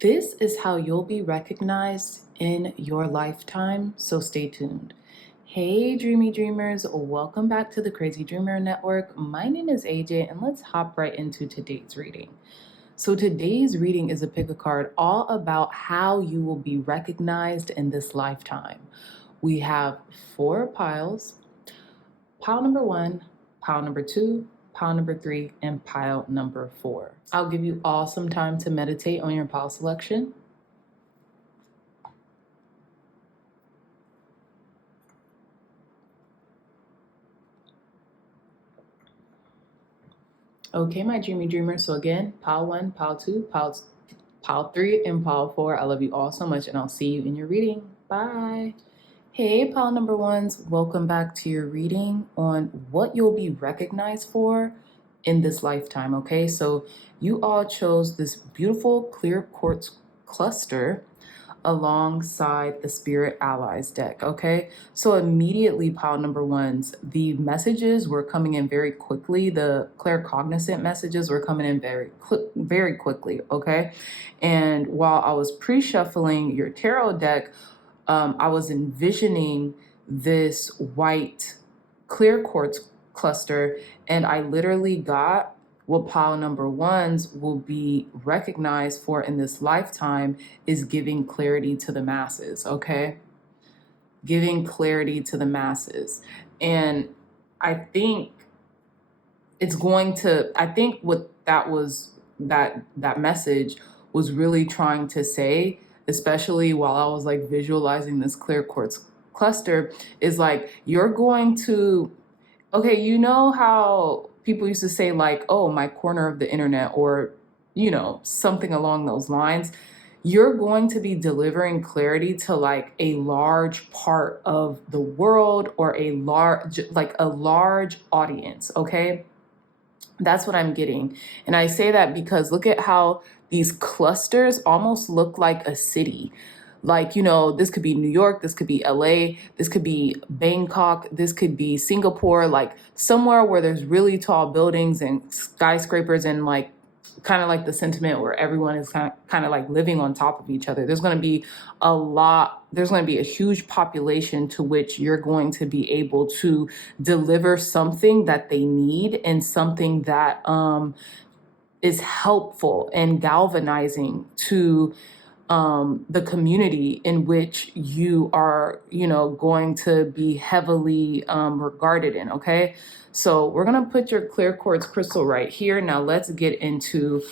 This is how you'll be recognized in your lifetime, so stay tuned. Hey, dreamy dreamers, welcome back to the Crazy Dreamer Network. My name is AJ, and let's hop right into today's reading. So today's reading is a pick a card all about how you will be recognized in this lifetime. We have 4 piles: pile number 1, pile number 2, pile number 3, and pile number 4. I'll give you all some time to meditate on your pile selection. Okay, my dreamy dreamers. So again, pile 1, pile 2, pile 3, and pile 4. I love you all so much, and I'll see you in your reading. Bye. Hey, pile number 1s. Welcome back to your reading on what you'll be recognized for in this lifetime. Okay, so you all chose this beautiful clear quartz cluster alongside the Spirit Allies deck. Okay, so immediately, pile number 1s, the messages were coming in very quickly. The claircognizant messages were coming in very quickly. Okay, and while I was pre-shuffling your tarot deck, I was envisioning this white clear quartz cluster, and I literally got what pile number 1s will be recognized for in this lifetime is giving clarity to the masses. Okay, giving clarity to the masses. And I think it's going to, I think what that was, that message was really trying to say, especially while I was like visualizing this clear quartz cluster, is like, you're going to, okay, you know how people used to say like, oh, my corner of the internet, or, you know, something along those lines. You're going to be delivering clarity to like a large part of the world, or a large audience. Okay, that's what I'm getting. And I say that because look at how these clusters almost look like a city. Like, you know, this could be New York, this could be LA, this could be Bangkok, this could be Singapore, like somewhere where there's really tall buildings and skyscrapers, and like kind of like the sentiment where everyone is kind of like living on top of each other. There's going to be a huge population to which you're going to be able to deliver something that they need, and something that is helpful and galvanizing to the community in which you are, you know, going to be heavily regarded in. Okay, so we're gonna put your clear quartz crystal right here. Now let's get into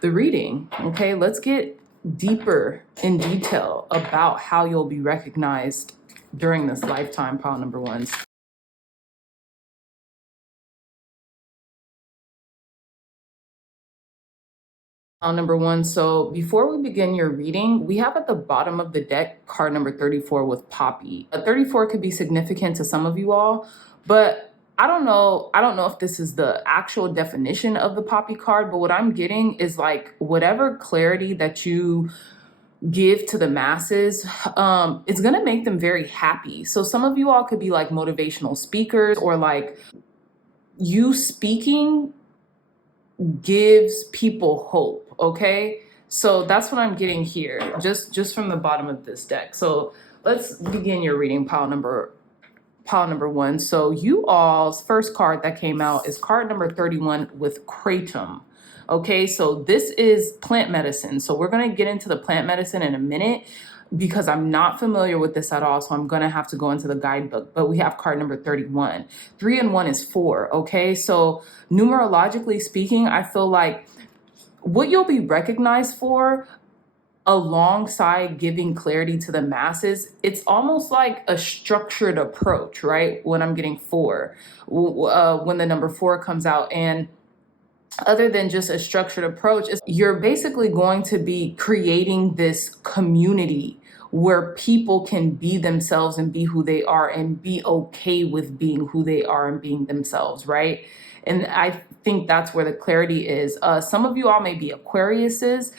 the reading. Okay, let's get deeper in detail about how you'll be recognized during this lifetime, pile number 1s. Number 1. So before we begin your reading, we have at the bottom of the deck card number 34 with Poppy. 34 could be significant to some of you all, but I don't know if this is the actual definition of the Poppy card, but what I'm getting is like whatever clarity that you give to the masses, it's gonna make them very happy. So some of you all could be like motivational speakers, or like you speaking gives people hope. Okay, so that's what I'm getting here, just from the bottom of this deck. So let's begin your reading, pile number 1. So you all's first card that came out is card number 31 with kratom. Okay, so this is plant medicine. So we're going to get into the plant medicine in a minute, because I'm not familiar with this at all. So I'm going to have to go into the guidebook. But we have card number 31. 3 and 1 is 4. Okay, so numerologically speaking, I feel like what you'll be recognized for alongside giving clarity to the masses, it's almost like a structured approach, right? When I'm getting 4, when the number 4 comes out. And other than just a structured approach, you're basically going to be creating this community where people can be themselves and be who they are, and be okay with being who they are and being themselves, right? And I think that's where the clarity is. Some of you all may be Aquariuses,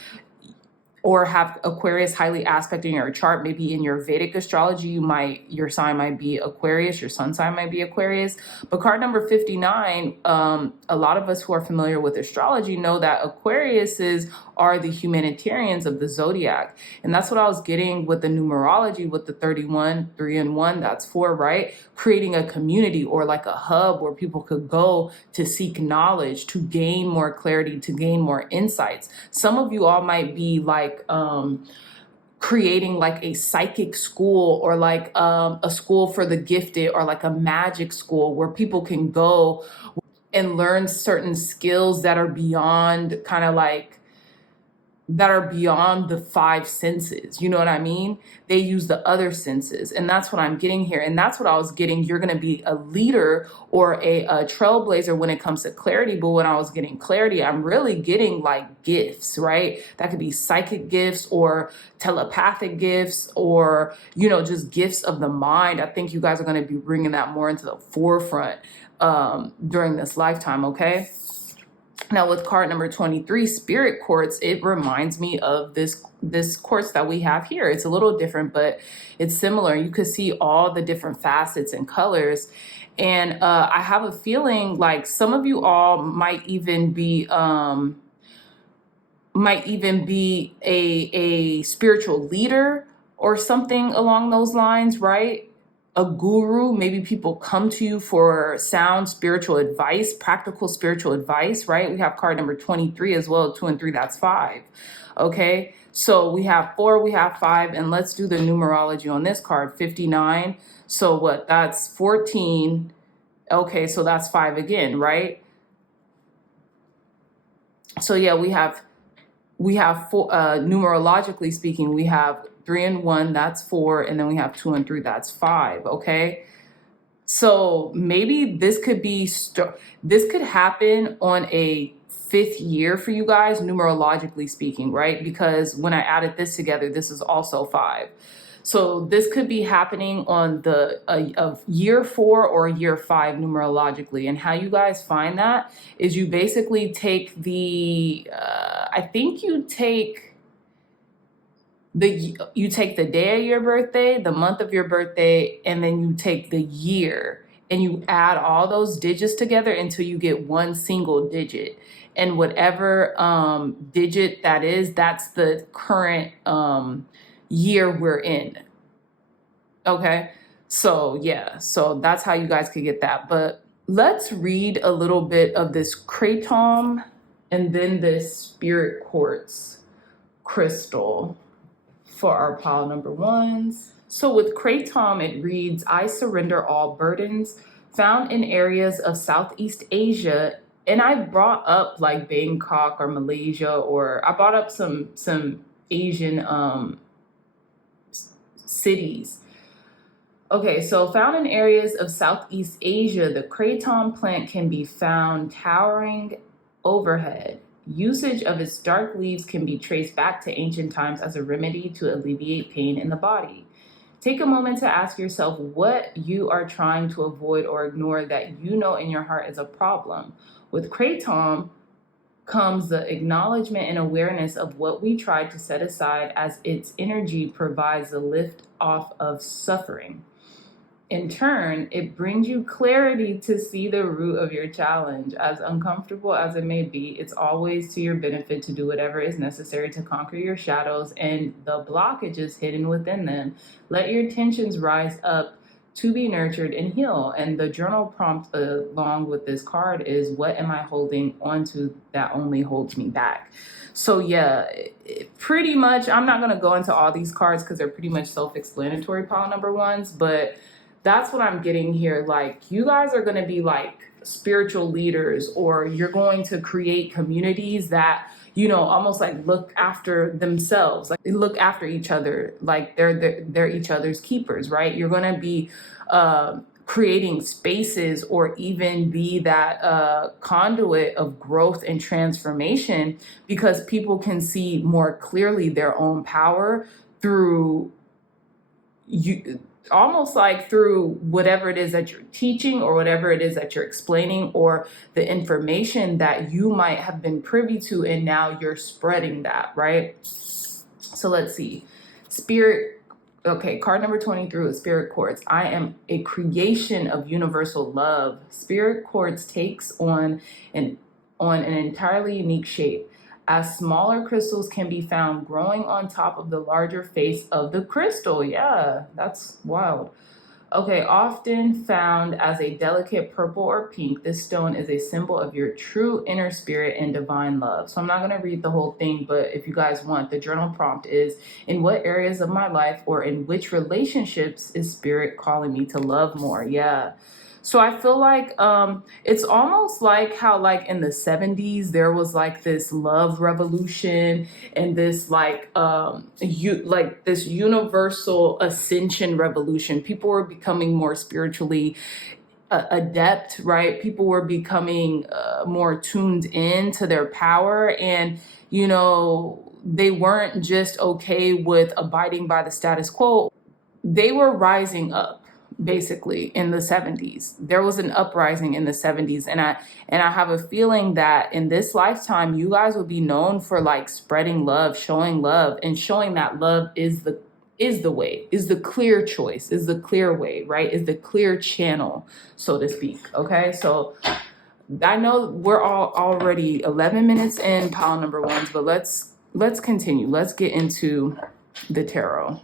or have Aquarius highly aspecting your chart. Maybe in your Vedic astrology, your sign might be Aquarius, your sun sign might be Aquarius. But card number 59, a lot of us who are familiar with astrology know that Aquariuses are the humanitarians of the zodiac. And that's what I was getting with the numerology with the 31, 3 and 1, that's 4, right? Creating a community or like a hub where people could go to seek knowledge, to gain more clarity, to gain more insights. Some of you all might be like creating like a psychic school or like a school for the gifted or like a magic school where people can go and learn certain skills that are beyond the five senses. You know what I mean? They use the other senses. And that's what I'm getting here. And that's what I was getting. You're going to be a leader or a trailblazer when it comes to clarity. But when I was getting clarity, I'm really getting like gifts, right? That could be psychic gifts or telepathic gifts or, just gifts of the mind. I think you guys are going to be bringing that more into the forefront during this lifetime, okay? Now with card number 23, Spirit Quartz, it reminds me of this quartz that we have here. It's a little different, but it's similar. You could see all the different facets and colors. And I have a feeling like some of you all might even be a spiritual leader or something along those lines, right? A guru. Maybe people come to you for sound spiritual advice, practical spiritual advice, right? We have card number 23 as well. 2 and 3, that's 5. Okay, so we have 4, we have 5, and let's do the numerology on this card. 59. So what? That's 14. Okay, so that's 5 again, right? So yeah, we have 4. Numerologically speaking, we have 3 and 1, that's 4, and then we have 2 and 3, that's 5. Okay, so maybe this could happen on a 5th year for you guys, numerologically speaking, right? Because when I added this together, this is also 5. So this could be happening on the of year 4 or year 5 numerologically. And how you guys find that is you basically take the you take the day of your birthday, the month of your birthday, and then you take the year and you add all those digits together until you get one single digit. And whatever digit that is, that's the current year we're in. Okay, so yeah, so that's how you guys could get that. But let's read a little bit of this kratom and then this spirit quartz crystal for our pile number 1s. So with kratom, it reads, I surrender all burdens found in areas of Southeast Asia. And I brought up like Bangkok or Malaysia, or I brought up some Asian cities. Okay, so found in areas of Southeast Asia, the kratom plant can be found towering overhead. Usage of its dark leaves can be traced back to ancient times as a remedy to alleviate pain in the body. Take a moment to ask yourself what you are trying to avoid or ignore that you know in your heart is a problem. With kratom comes the acknowledgement and awareness of what we tried to set aside, as its energy provides a lift off of suffering. In turn, it brings you clarity to see the root of your challenge. As uncomfortable as it may be, it's always to your benefit to do whatever is necessary to conquer your shadows and the blockages hidden within them. Let your tensions rise up to be nurtured and heal. And the journal prompt along with this card is, what am I holding onto that only holds me back? So yeah, pretty much, I'm not going to go into all these cards because they're pretty much self-explanatory, pile number 1s, but that's what I'm getting here. Like, you guys are going to be like spiritual leaders, or you're going to create communities that, almost like look after themselves, like they look after each other, like they're each other's keepers, right? You're going to be creating spaces, or even be that conduit of growth and transformation, because people can see more clearly their own power through you, almost like through whatever it is that you're teaching, or whatever it is that you're explaining, or the information that you might have been privy to, and now you're spreading that, right? So let's see. Spirit, okay, card number 23 is Spirit Quartz. I am a creation of universal love. Spirit Quartz takes on an entirely unique shape, as smaller crystals can be found growing on top of the larger face of the crystal. Yeah, that's wild. Okay, often found as a delicate purple or pink, this stone is a symbol of your true inner spirit and divine love. So I'm not going to read the whole thing, but if you guys want, the journal prompt is, in what areas of my life or in which relationships is spirit calling me to love more? Yeah. So I feel like it's almost like how like in the 70s there was like this love revolution and this like this universal ascension revolution. People were becoming more spiritually adept, right? People were becoming more tuned in to their power, and you know, they weren't just okay with abiding by the status quo. They were rising up. Basically in the 70s there was an uprising in the 70s, and I have a feeling that in this lifetime you guys will be known for like spreading love, and showing that love is the way, is the clear choice, is the clear way, right? Is the clear channel, so to speak. Okay, so I know we're all already 11 minutes in pile number ones, but let's continue. Let's get into the tarot.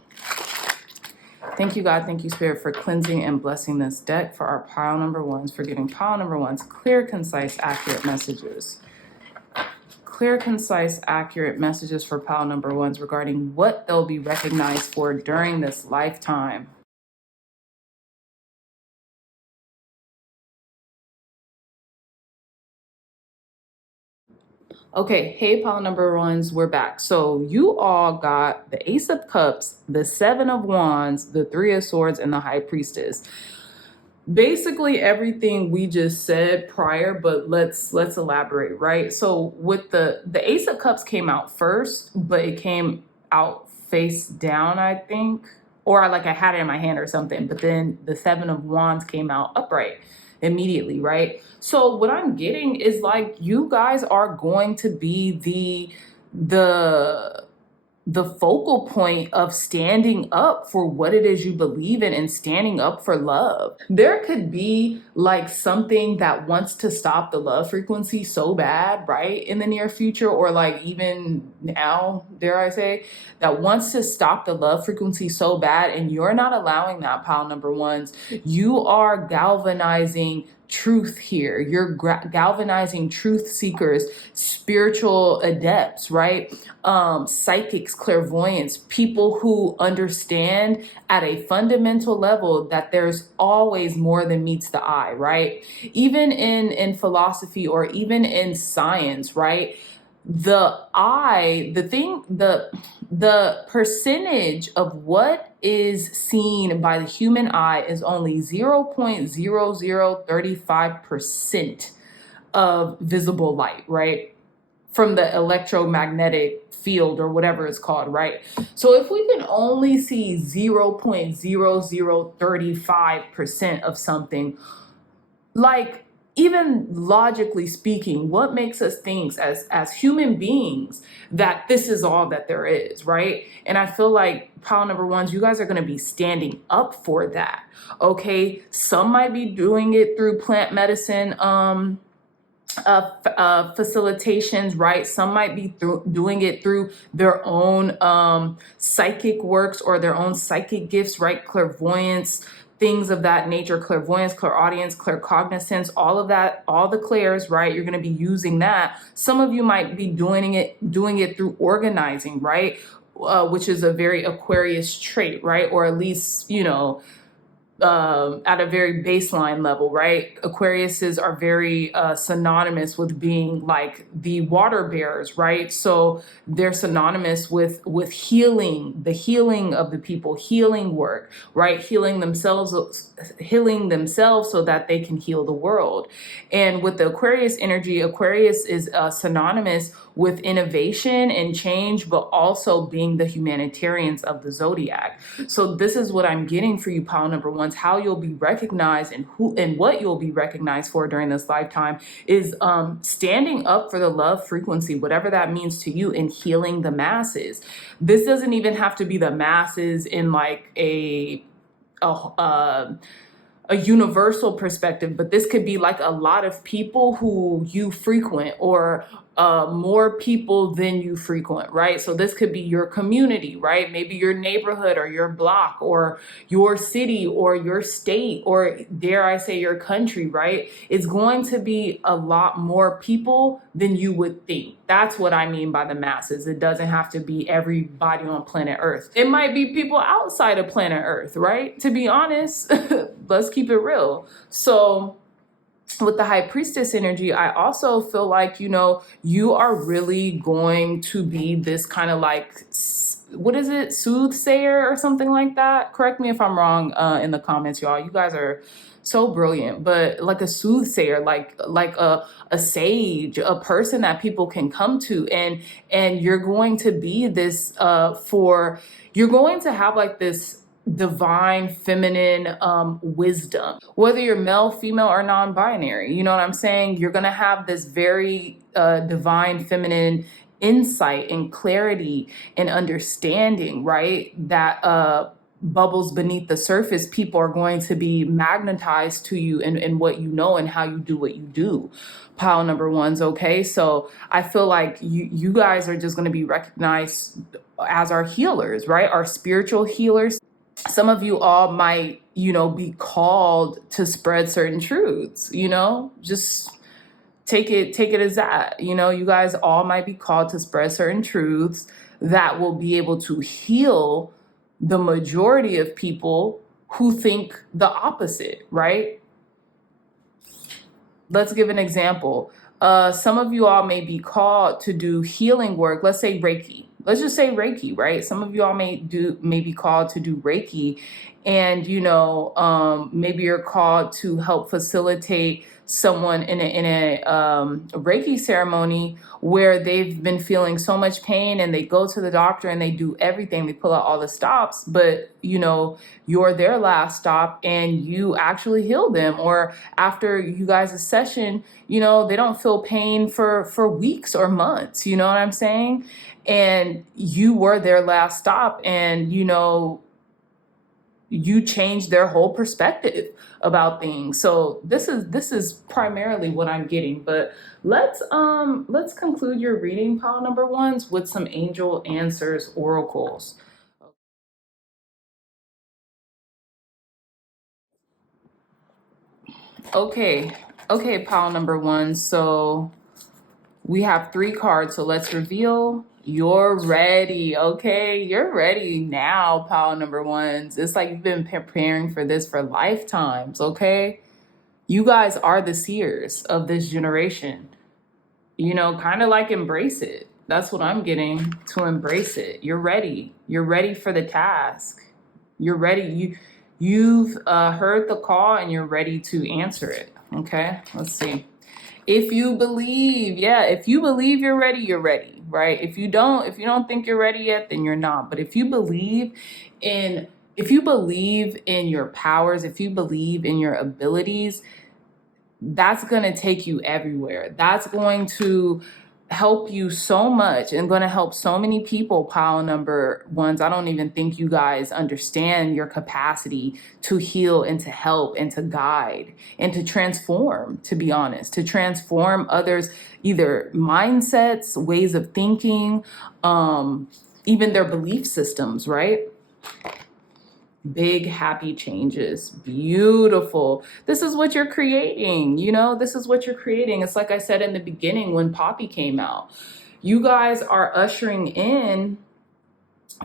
Thank you, God. Thank you, Spirit, for cleansing and blessing this deck for our pile number ones, for giving pile number ones clear, concise, accurate messages. Clear, concise, accurate messages for pile number ones regarding what they'll be recognized for during this lifetime. Okay, hey, pile number ones, we're back. So you all got the Ace of Cups, the Seven of Wands, the Three of Swords, and the High Priestess. Basically everything we just said prior, but let's elaborate, right? So with the Ace of Cups came out first, but it came out face down, I think, or like I had it in my hand or something, but then the Seven of Wands came out upright immediately, right? So what I'm getting is like you guys are going to be the focal point of standing up for what it is you believe in and standing up for love. There could be like something that wants to stop the love frequency so bad, right, in the near future, or like even now, dare I say, that wants to stop the love frequency so bad, and you're not allowing that, pile number ones. You are galvanizing truth here. You're galvanizing truth seekers, spiritual adepts, right? Psychics, clairvoyants, people who understand at a fundamental level that there's always more than meets the eye, right? Even in philosophy or even in science, right? The percentage of what is seen by the human eye is only 0.0035% of visible light, right? From the electromagnetic field or whatever it's called, right? So if we can only see 0.0035% of something, like, even logically speaking, what makes us think as human beings that this is all that there is, right? And I feel like pile number ones, you guys are going to be standing up for that. Okay, some might be doing it through plant medicine facilitations, right? Some might be doing it through their own psychic works or their own psychic gifts, right? Clairvoyance, things of that nature, clairvoyance, clairaudience, claircognizance, all of that, all the clairs, right? You're going to be using that. Some of you might be doing it through organizing, right? Which is a very Aquarius trait, right? Or at least, you know, at a very baseline level, right? Aquariuses are very synonymous with being like the water bearers, right? So they're synonymous with healing, the healing of the people, healing work, right? Healing themselves so that they can heal the world. And with the Aquarius energy, Aquarius is synonymous with innovation and change, but also being the humanitarians of the zodiac. So this is what I'm getting for you, pile number one. ones, how you'll be recognized and who and what you'll be recognized for during this lifetime is standing up for the love frequency, whatever that means to you, and healing the masses. This doesn't even have to be the masses in like a universal perspective, but this could be like a lot of people who you frequent, or more people than you frequent, right? So this could be your community, right? Maybe your neighborhood or your block or your city or your state, or dare I say your country, right? It's going to be a lot more people than you would think. That's what I mean by the masses. It doesn't have to be everybody on planet Earth. It might be people outside of planet Earth, right? To be honest, let's keep it real. So with the high priestess energy, I also feel like, you are really going to be this kind of like, what is it, soothsayer or something like that? Correct me if I'm wrong in the comments, y'all. You guys are so brilliant, but like a soothsayer, like a sage, a person that people can come to, and you're going to be this you're going to have like this divine feminine wisdom, whether you're male, female, or non-binary. You know what I'm saying? You're going to have this very divine feminine insight and clarity and understanding, right? That bubbles beneath the surface. People are going to be magnetized to you and what you know and how you do what you do. Pile number ones, okay? So I feel like you guys are just going to be recognized as our healers, right? Our spiritual healers. Some of you all might, be called to spread certain truths, just take it as that. You guys all might be called to spread certain truths that will be able to heal the majority of people who think the opposite, right? Let's give an example. Some of you all may be called to do healing work. Let's say Reiki. Let's just say Reiki, right? Some of you all may be called to do Reiki, and maybe you're called to help facilitate someone in a Reiki ceremony where they've been feeling so much pain, and they go to the doctor and they do everything. They pull out all the stops, but you're their last stop, and you actually heal them. Or after you guys' session, they don't feel pain for weeks or months. You know what I'm saying? And you were their last stop, and you changed their whole perspective about things. So this is primarily what I'm getting. But let's conclude your reading, pile number ones, with some angel answers oracles. Okay, pile number one. So we have 3 cards, so let's reveal. You're ready, okay? You're ready now, pile number ones. It's like you've been preparing for this for lifetimes, okay? You guys are the seers of this generation. Kind of like embrace it. That's what I'm getting, to embrace it. You're ready. You're ready for the task. You're ready. You've heard the call, and you're ready to answer it, okay? Let's see. If you believe, you're ready, right? If you don't think you're ready yet, then you're not. But if you believe in your powers, if you believe in your abilities, that's going to take you everywhere. That's going to help you so much and going to help so many people, pile number ones. I don't even think you guys understand your capacity to heal and to help and to guide and to transform, to be honest, to transform others, either mindsets, ways of thinking, even their belief systems, right? Big happy changes. Beautiful. This is what you're creating. This is what you're creating. It's like I said in the beginning when Poppy came out. You guys are ushering in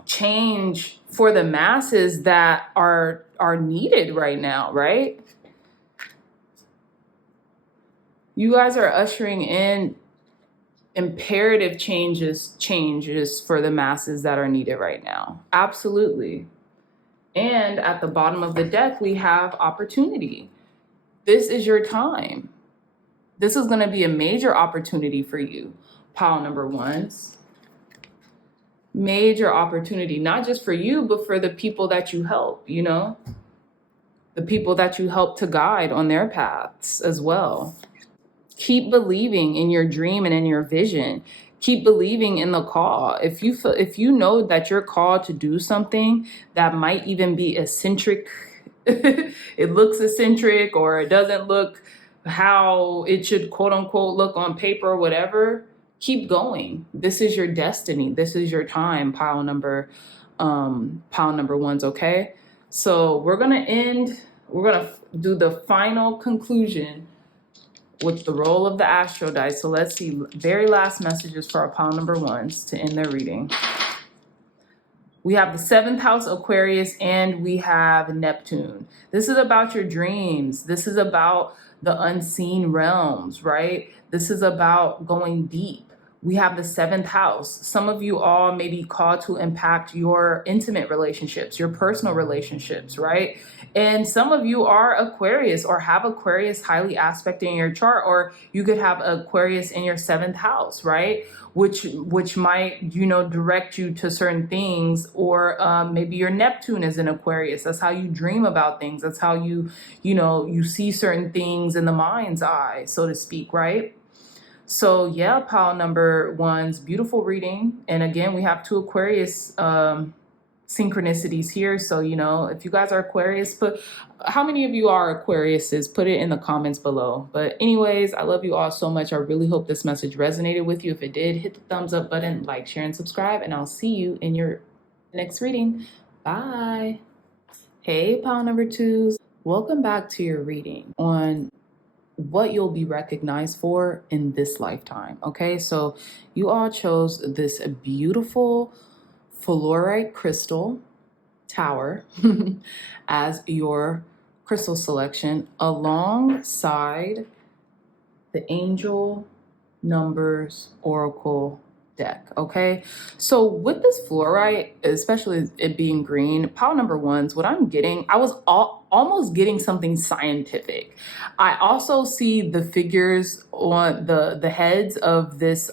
change for the masses that are needed right now, right? You guys are ushering in imperative changes for the masses that are needed right now. Absolutely. And at the bottom of the deck, we have opportunity. This is your time. This is going to be a major opportunity for you, pile number ones. Major opportunity, not just for you, but for the people that you help, the the people that you help to guide on their paths as well. Keep believing in your dream and in your vision. Keep believing in the call. If you know that you're called to do something that might even be eccentric, it looks eccentric or it doesn't look how it should quote unquote look on paper or whatever, keep going. This is your destiny. This is your time, pile number ones, okay? So we're gonna do the final conclusion with the roll of the astro dice. So let's see, very last messages for our pile number ones to end their reading. We have the 7th house Aquarius and we have Neptune. This is about your dreams. This is about the unseen realms, right? This is about going deep. We have the 7th house. Some of you all may be called to impact your intimate relationships, your personal relationships, right? And some of you are Aquarius or have Aquarius highly aspected in your chart, or you could have Aquarius in your 7th house, right? Which might, direct you to certain things, or maybe your Neptune is in Aquarius. That's how you dream about things. That's how you see certain things in the mind's eye, so to speak, right? So yeah, pile number ones, beautiful reading. And again, we have 2 Aquarius synchronicities here. So, if you guys are Aquarius, how many of you are Aquariuses? Put it in the comments below. But anyways, I love you all so much. I really hope this message resonated with you. If it did, hit the thumbs up button, like, share, and subscribe. And I'll see you in your next reading. Bye. Hey, pile number twos. Welcome back to your reading on what you'll be recognized for in this lifetime. Okay, so you all chose this beautiful fluorite crystal tower as your crystal selection alongside the Angel Numbers Oracle deck. Okay, so with this fluorite, especially it being green, pile number ones, what I'm getting, I was almost getting something scientific. I also see the figures on the heads of this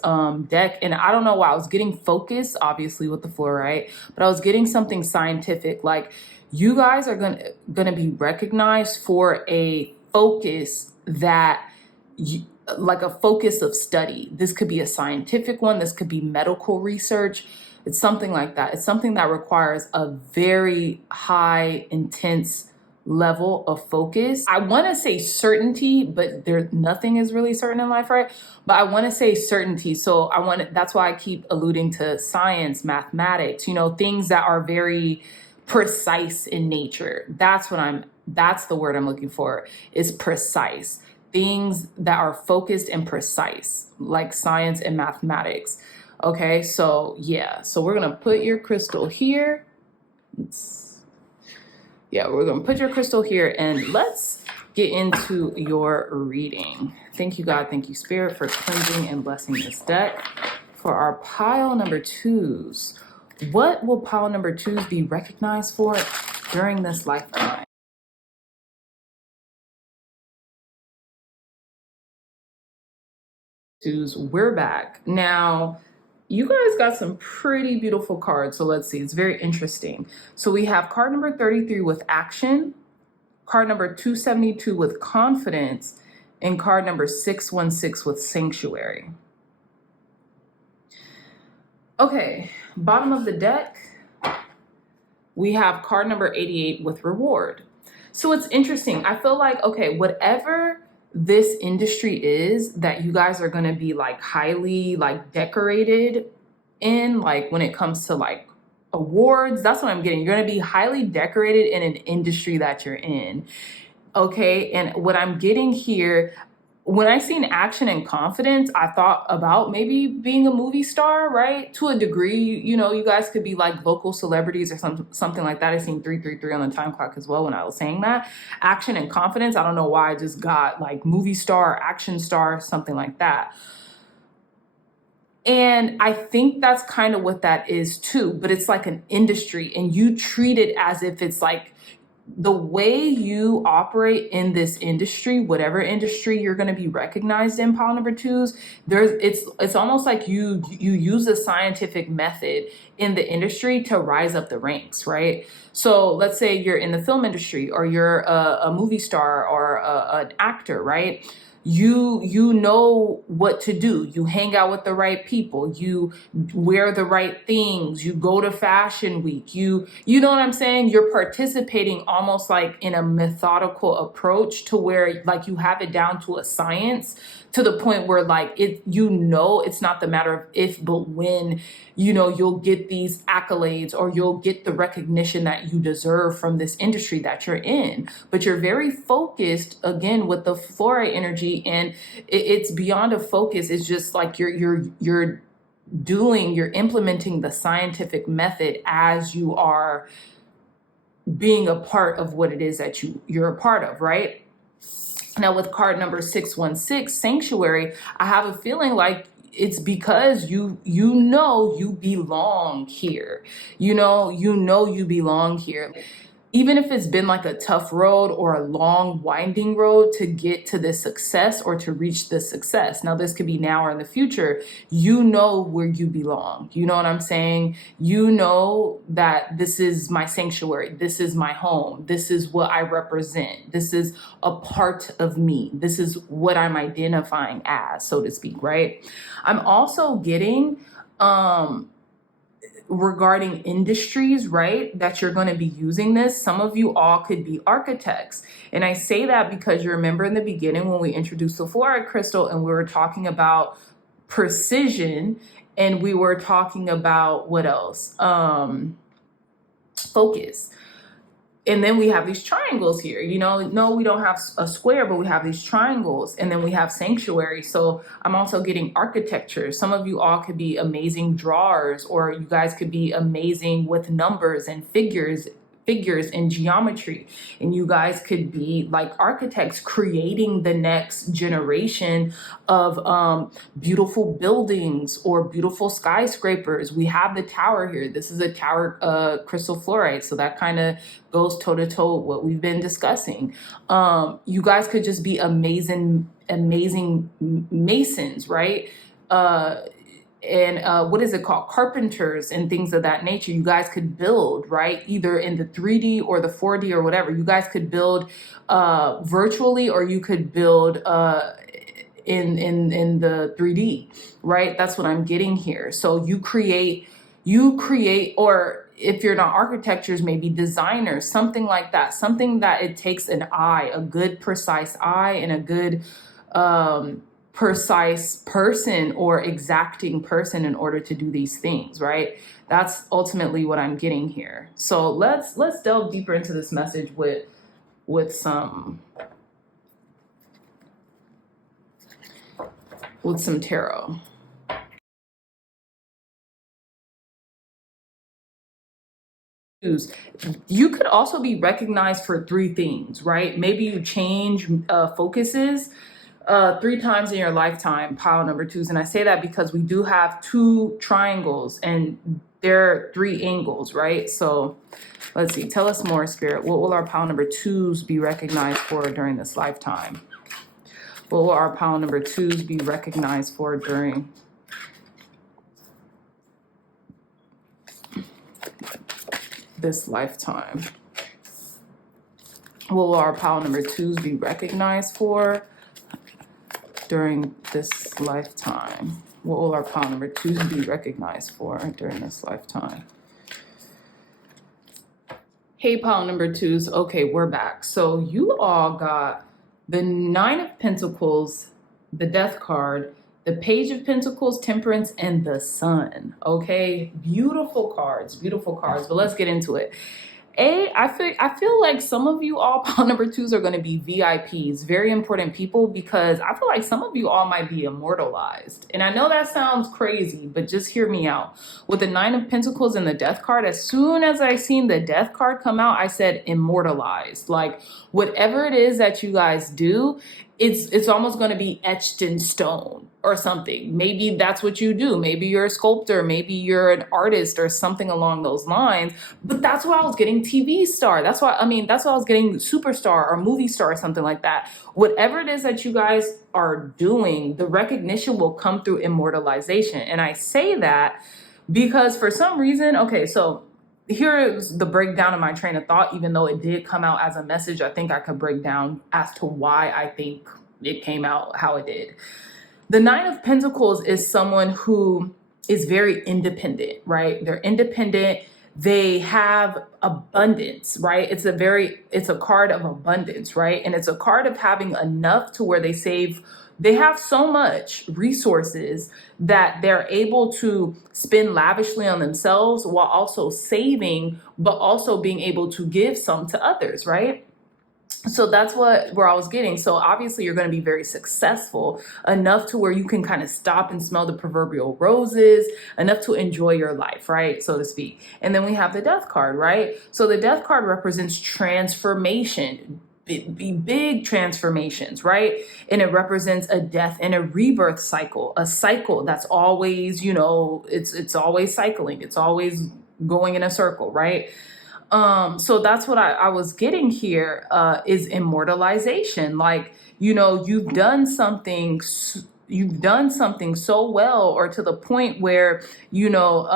deck, and I don't know why I was getting focused, obviously with the fluorite, but I was getting something scientific. Like, you guys are gonna be recognized for a focus that like a focus of study. This could be a scientific one. This could be medical research. It's something like that. It's something that requires a very high, intense level of focus. I want to say certainty, but nothing is really certain in life, right? But I want to say certainty. So that's why I keep alluding to science, mathematics, things that are very precise in nature. That's the word I'm looking for, is precise. Things that are focused and precise, like science and mathematics. Okay, so yeah, so we're gonna put your crystal here. We're gonna put your crystal here, and let's get into your reading. Thank you, God. Thank you, Spirit, for cleansing and blessing this deck. For our pile number twos, what will pile number twos be recognized for during this lifetime? We're back. Now, you guys got some pretty beautiful cards. So let's see. It's very interesting. So we have card number 33 with action, card number 272 with confidence, and card number 616 with sanctuary. Okay, bottom of the deck, we have card number 88 with reward. So it's interesting. I feel like, okay, whatever this industry is that you guys are going to be like highly like decorated in, like when it comes to like awards, that's what I'm getting. You're going to be highly decorated in an industry that you're in. Okay. And what I'm getting here, when I seen action and confidence, I thought about maybe being a movie star, right? To a degree, you guys could be like local celebrities or something like that. I seen 333 on the time clock as well when I was saying that. Action and confidence, I don't know why I just got like movie star, action star, something like that. And I think that's kind of what that is too, but it's like an industry, and you treat it as if it's like the way you operate in this industry, whatever industry you're going to be recognized in, pile number twos, it's almost like you use a scientific method in the industry to rise up the ranks, right? So let's say you're in the film industry, or you're a movie star, or an actor, right? You know what to do. You hang out with the right people. You wear the right things. You go to fashion week. You know what I'm saying? You're participating almost like in a methodical approach, to where like you have it down to a science, to the point where like it's not the matter of if, but when, you'll get these accolades, or you'll get the recognition that you deserve from this industry that you're in. But you're very focused, again, with the fluorite energy, and it's beyond a focus. It's just like you're implementing the scientific method as you are being a part of what it is that you're a part of, right? Now with card number 616, Sanctuary, I have a feeling like it's because you belong here. You belong here. Even if it's been like a tough road, or a long winding road to get to this success, or to reach this success. Now this could be now or in the future. You know where you belong. You know what I'm saying? You know that this is my sanctuary. This is my home. This is what I represent. This is a part of me. This is what I'm identifying as, so to speak, right? I'm also getting, regarding industries, right, that you're going to be using this. Some of you all could be architects. And I say that because you remember in the beginning when we introduced the fluoride crystal, and we were talking about precision, and we were talking about what else? Focus. And then we have these triangles here, no, we don't have a square, but we have these triangles, and then we have sanctuary. So I'm also getting architecture. Some of you all could be amazing drawers, or you guys could be amazing with numbers and figures and geometry. And you guys could be like architects, creating the next generation of beautiful buildings or beautiful skyscrapers. We have the tower here. This is a tower crystal fluorite. So that kind of goes toe to toe with what we've been discussing. You guys could just be amazing masons, right? And what is it called? Carpenters and things of that nature. You guys could build, right? Either in the 3D or the 4D or whatever. You guys could build virtually, or you could build in the 3D, right? That's what I'm getting here. So you create, or if you're not architectures, maybe designers, something like that. Something that it takes an eye, a good precise eye, and a good precise person or exacting person in order to do these things, right? That's ultimately what I'm getting here. So let's delve deeper into this message with some tarot. You could also be recognized for 3 things, right? Maybe you change focuses 3 times in your lifetime, pile number 2s. And I say that because we do have 2 triangles, and they're 3 angles, right? So let's see. Tell us more, Spirit. What will our pile number 2s be recognized for during this lifetime? What will our pile number 2s be recognized for during this lifetime? What will our pile number 2s be recognized for during this lifetime? What will our pile number 2s be recognized for during this lifetime? Hey, pile number 2s. Okay, we're back. So you all got the 9 of Pentacles, the Death card, the Page of Pentacles, Temperance, and the Sun. Okay, beautiful cards, but let's get into it. I feel like some of you all, pile number 2s, are going to be VIPs, very important people, because I feel like some of you all might be immortalized. And I know that sounds crazy, but just hear me out. With the 9 of Pentacles and the Death card, as soon as I seen the Death card come out, I said immortalized. Like whatever it is that you guys do, it's almost going to be etched in stone, or something. Maybe that's what you do. Maybe you're a sculptor, maybe you're an artist or something along those lines. But that's why I was getting TV star. That's why I was getting superstar or movie star or something like that. Whatever it is that you guys are doing, the recognition will come through immortalization. And I say that because for some reason, okay, so here is the breakdown of my train of thought. Even though it did come out as a message, I think I could break down as to why I think it came out how it did. The Nine of Pentacles is someone who is very independent, right? They're independent. They have abundance, right? It's a card of abundance, right? And it's a card of having enough to where they have so much resources that they're able to spend lavishly on themselves while also saving, but also being able to give some to others, right? So that's where I was getting. So obviously you're going to be very successful enough to where you can kind of stop and smell the proverbial roses, enough to enjoy your life, right? So to speak. And then we have the Death card, right? So the Death card represents transformation, big transformations, right? And it represents a death and a rebirth cycle, a cycle that's always, it's always cycling. It's always going in a circle, right? So that's what I was getting here, is immortalization. Like, you've done something so well, or to the point where, you'll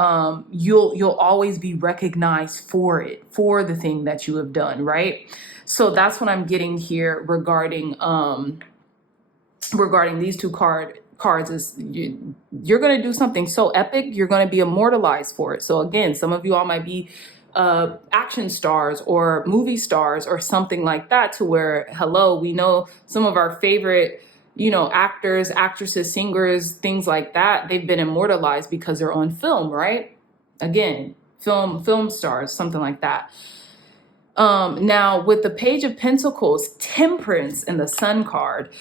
always be recognized for the thing that you have done. Right. So that's what I'm getting here regarding these two cards is you're going to do something so epic. You're going to be immortalized for it. So again, some of you all might be action stars or movie stars or something like that, to where, hello, we know some of our favorite, actors, actresses, singers, things like that. They've been immortalized because they're on film, right? Again, film stars, something like that. Now with the Page of Pentacles, Temperance, and the Sun card,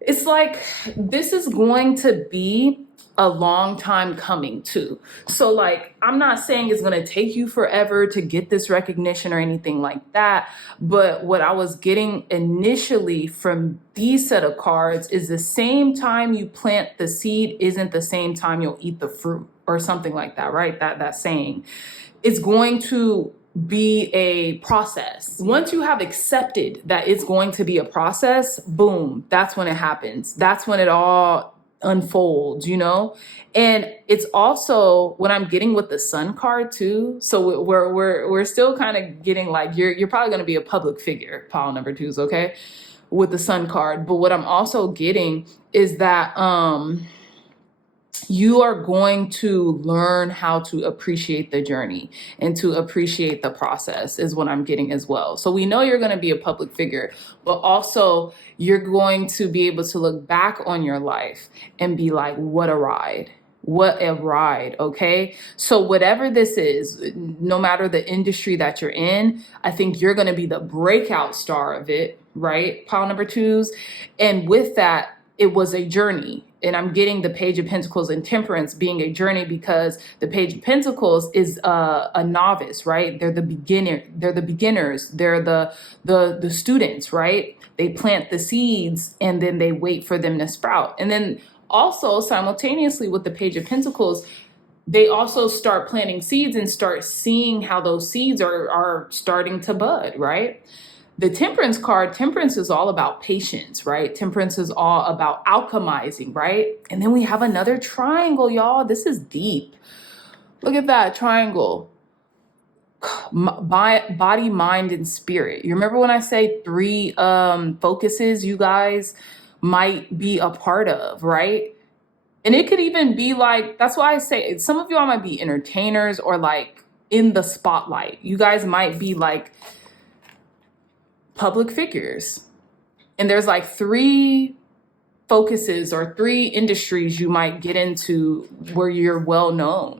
it's like this is going to be a long time coming too. So like, I'm not saying it's going to take you forever to get this recognition or anything like that. But what I was getting initially from these set of cards is the same time you plant the seed isn't the same time you'll eat the fruit, or something like that, right? That saying. It's going to be a process. Once you have accepted that it's going to be a process, boom, that's when it happens. That's when it all unfolds, and it's also what I'm getting with the Sun card too. So we're still kind of getting like you're probably going to be a public figure, pile number 2s, okay, with the Sun card. But what I'm also getting is that you are going to learn how to appreciate the journey and to appreciate the process, is what I'm getting as well. So we know you're going to be a public figure, but also you're going to be able to look back on your life and be like, what a ride. What a ride. Okay. So whatever this is, no matter the industry that you're in, I think you're going to be the breakout star of it, right? Pile number 2s. And with that, it was a journey. And I'm getting the Page of Pentacles and Temperance being a journey, because the Page of Pentacles is a novice, right? They're the beginners. They're the students, right? They plant the seeds and then they wait for them to sprout. And then also simultaneously with the Page of Pentacles, they also start planting seeds and start seeing how those seeds are starting to bud, right? The Temperance card, Temperance is all about patience, right? Temperance is all about alchemizing, right? And then we have another triangle, y'all. This is deep. Look at that triangle. Body, mind, and spirit. You remember when I say 3 focuses you guys might be a part of, right? And it could even be like, that's why I say some of y'all might be entertainers or like in the spotlight. You guys might be like public figures. And there's like 3 focuses or 3 industries you might get into where you're well known,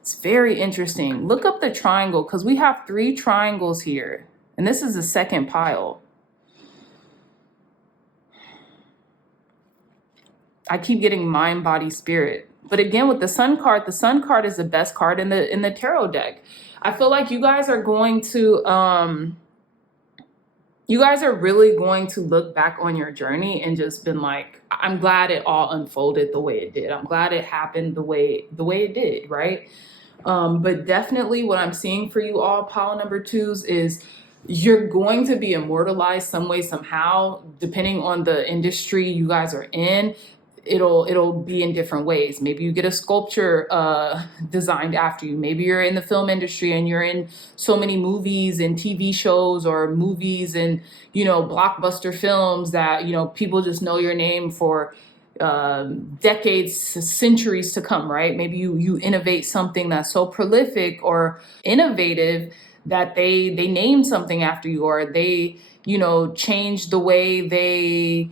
It's very interesting. Look up the triangle, because we have 3 triangles here. And this is the second pile. I keep getting mind, body, spirit. But again, with the Sun card is the best card in the tarot deck. I feel like you guys are going to you guys are really going to look back on your journey and just been like, I'm glad it all unfolded the way it did. I'm glad it happened the way it did, right? But definitely what I'm seeing for you all, pile number twos, is you're going to be immortalized some way, somehow, depending on the industry you guys are in. It'll be in different ways. Maybe you get a sculpture designed after you. Maybe you're in the film industry and you're in so many movies and TV shows, or movies and, blockbuster films that, people just know your name for decades, centuries to come, right? Maybe you innovate something that's so prolific or innovative that they name something after you, or they, change the way the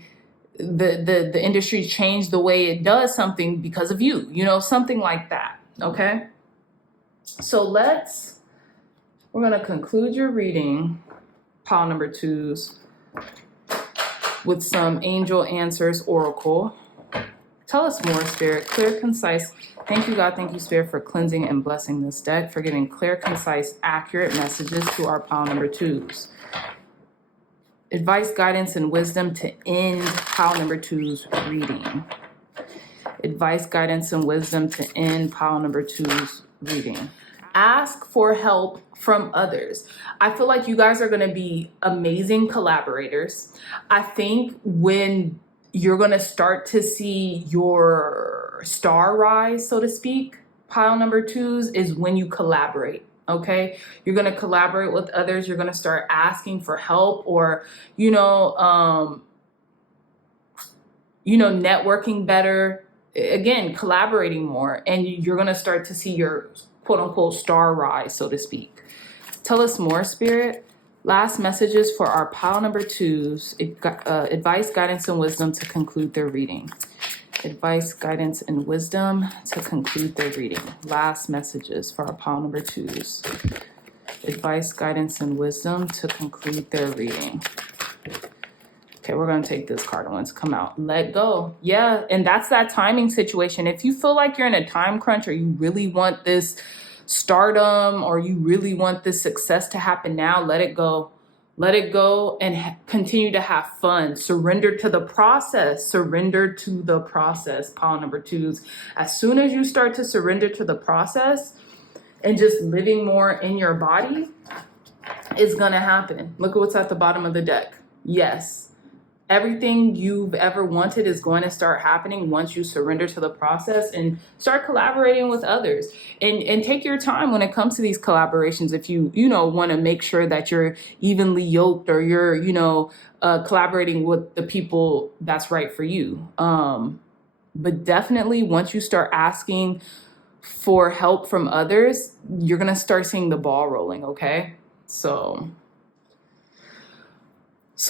industry changed the way it does something because of you, something like that. Okay. So we're going to conclude your reading, pile number twos, with some angel answers oracle. Tell us more, Spirit. Clear, concise. Thank you, God. Thank you, Spirit, for cleansing and blessing this deck, for giving clear, concise, accurate messages to our pile number twos. Advice, guidance, and wisdom to end pile number two's reading. Advice, guidance, and wisdom to end pile number two's reading. Ask for help from others. I feel like you guys are going to be amazing collaborators. I think when you're going to start to see your star rise, so to speak, pile number twos, is when you collaborate. Okay, you're going to collaborate with others. You're going to start asking for help, or, networking better. Again, collaborating more, and you're going to start to see your quote unquote star rise, so to speak. Tell us more, Spirit. Last messages for our pile number twos. Advice, guidance, and wisdom to conclude their reading. Advice, guidance, and wisdom to conclude their reading. Last messages for our pile number twos. Advice, guidance, and wisdom to conclude their reading. Okay, we're going to take this card once come out. Let go. Yeah, and that's that timing situation. If you feel like you're in a time crunch, or you really want this stardom, or you really want this success to happen now, let it go. Let it go and continue to have fun. Surrender to the process. Surrender to the process, pile number twos. As soon as you start to surrender to the process and just living more in your body, it's going to happen. Look at what's at the bottom of the deck. Yes. Everything you've ever wanted is going to start happening once you surrender to the process and start collaborating with others. And take your time when it comes to these collaborations. If you want to make sure that you're evenly yoked, or you're, collaborating with the people that's right for you. But definitely once you start asking for help from others, you're going to start seeing the ball rolling. Okay. So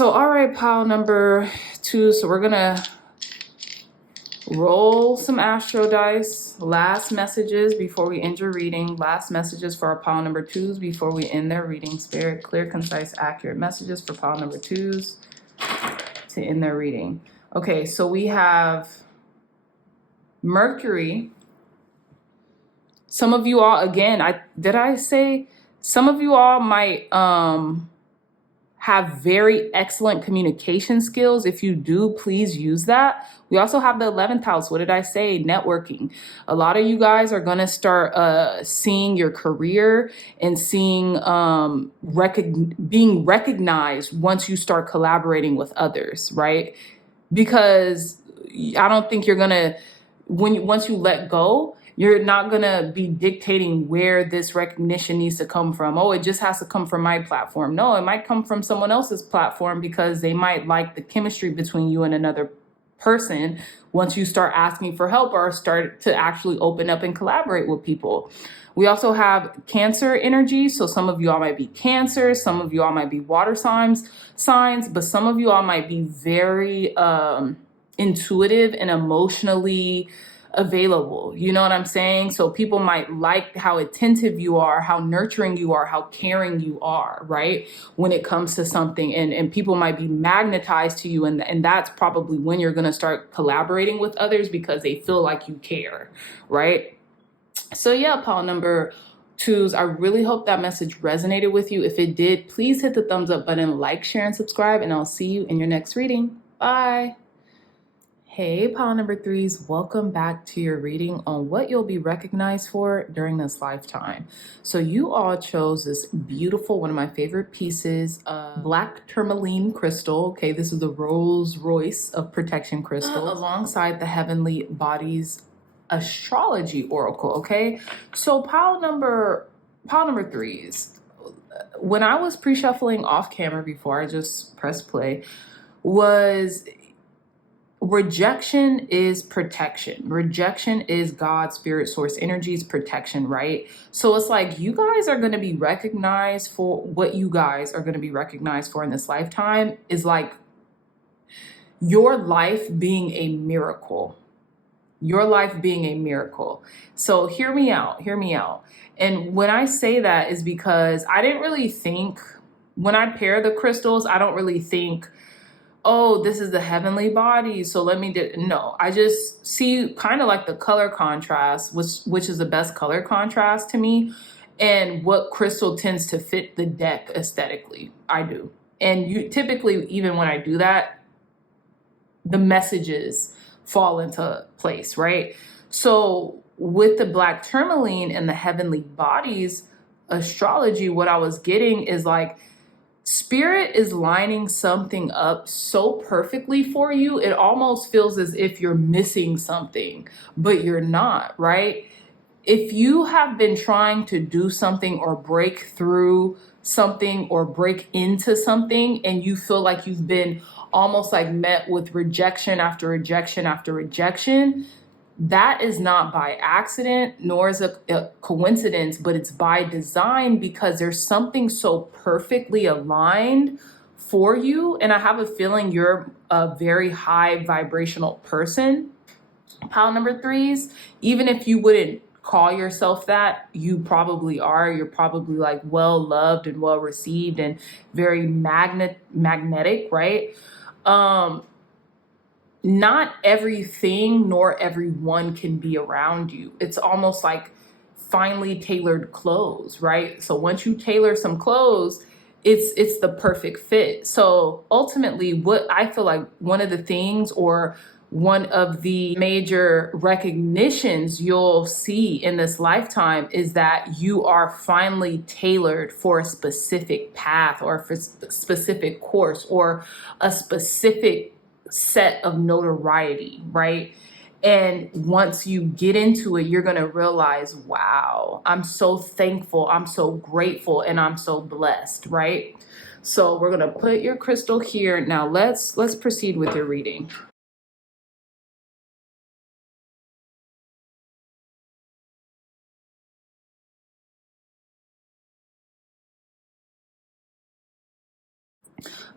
all right, pile number two. So we're going to roll some astro dice. Last messages before we end your reading. Last messages for our pile number twos before we end their reading. Spirit, clear, concise, accurate messages for pile number twos to end their reading. Okay, so we have Mercury. Some of you all, again, some of you all might have very excellent communication skills. If you do, please use that. We also have the 11th house. What did I say? Networking. A lot of you guys are going to start seeing your career and seeing being recognized once you start collaborating with others, right? Because I don't think you're going to, once you let go, you're not going to be dictating where this recognition needs to come from. Oh, it just has to come from my platform. No, it might come from someone else's platform, because they might like the chemistry between you and another person once you start asking for help or start to actually open up and collaborate with people. We also have Cancer energy. So some of you all might be Cancer. Some of you all might be water signs, but some of you all might be very intuitive and emotionally available. You know what I'm saying? So people might like how attentive you are, how nurturing you are, how caring you are, right? When it comes to something, and people might be magnetized to you. And that's probably when you're going to start collaborating with others, because they feel like you care, right? So yeah, pile number twos. I really hope that message resonated with you. If it did, please hit the thumbs up button, like, share, and subscribe, and I'll see you in your next reading. Bye. Hey, pile number threes, welcome back to your reading on what you'll be recognized for during this lifetime. So you all chose this beautiful, one of my favorite pieces, black tourmaline crystal. Okay, this is the Rolls Royce of protection crystals, alongside the Heavenly Bodies astrology oracle. Okay, so pile number threes, when I was pre-shuffling off camera before I just pressed play, was rejection is protection. Rejection is God, spirit, source, energies, protection, right? So it's like you guys are going to be recognized for what you guys are going to be recognized for in this lifetime is like your life being a miracle. Your life being a miracle. So hear me out. Hear me out. And when I say that is because I didn't really think, when I pair the crystals, I don't really think, oh, this is the heavenly body, so let me do. No, I just see kind of like the color contrast, which is the best color contrast to me, and what crystal tends to fit the deck aesthetically. I do. And you typically, even when I do that, the messages fall into place, right? So with the black tourmaline and the heavenly bodies astrology, what I was getting is like, Spirit is lining something up so perfectly for you. It almost feels as if you're missing something, but you're not, right? If you have been trying to do something or break through something or break into something, and you feel like you've been almost like met with rejection after rejection after rejection, that is not by accident, nor is it a coincidence, but it's by design, because there's something so perfectly aligned for you. And I have a feeling you're a very high vibrational person, pile number threes. Even if you wouldn't call yourself that, you probably are. You're probably like well loved and well received and very magnetic, right? Not everything nor everyone can be around you. It's almost like finely tailored clothes, right? So once you tailor some clothes, it's the perfect fit. So ultimately, what I feel like one of the things, or one of the major recognitions you'll see in this lifetime, is that you are finely tailored for a specific path, or for a specific course, or a specific set of notoriety, right? And once you get into it, you're going to realize, wow, I'm so thankful, I'm so grateful, and I'm so blessed, right? So we're going to put your crystal here. Now let's proceed with your reading.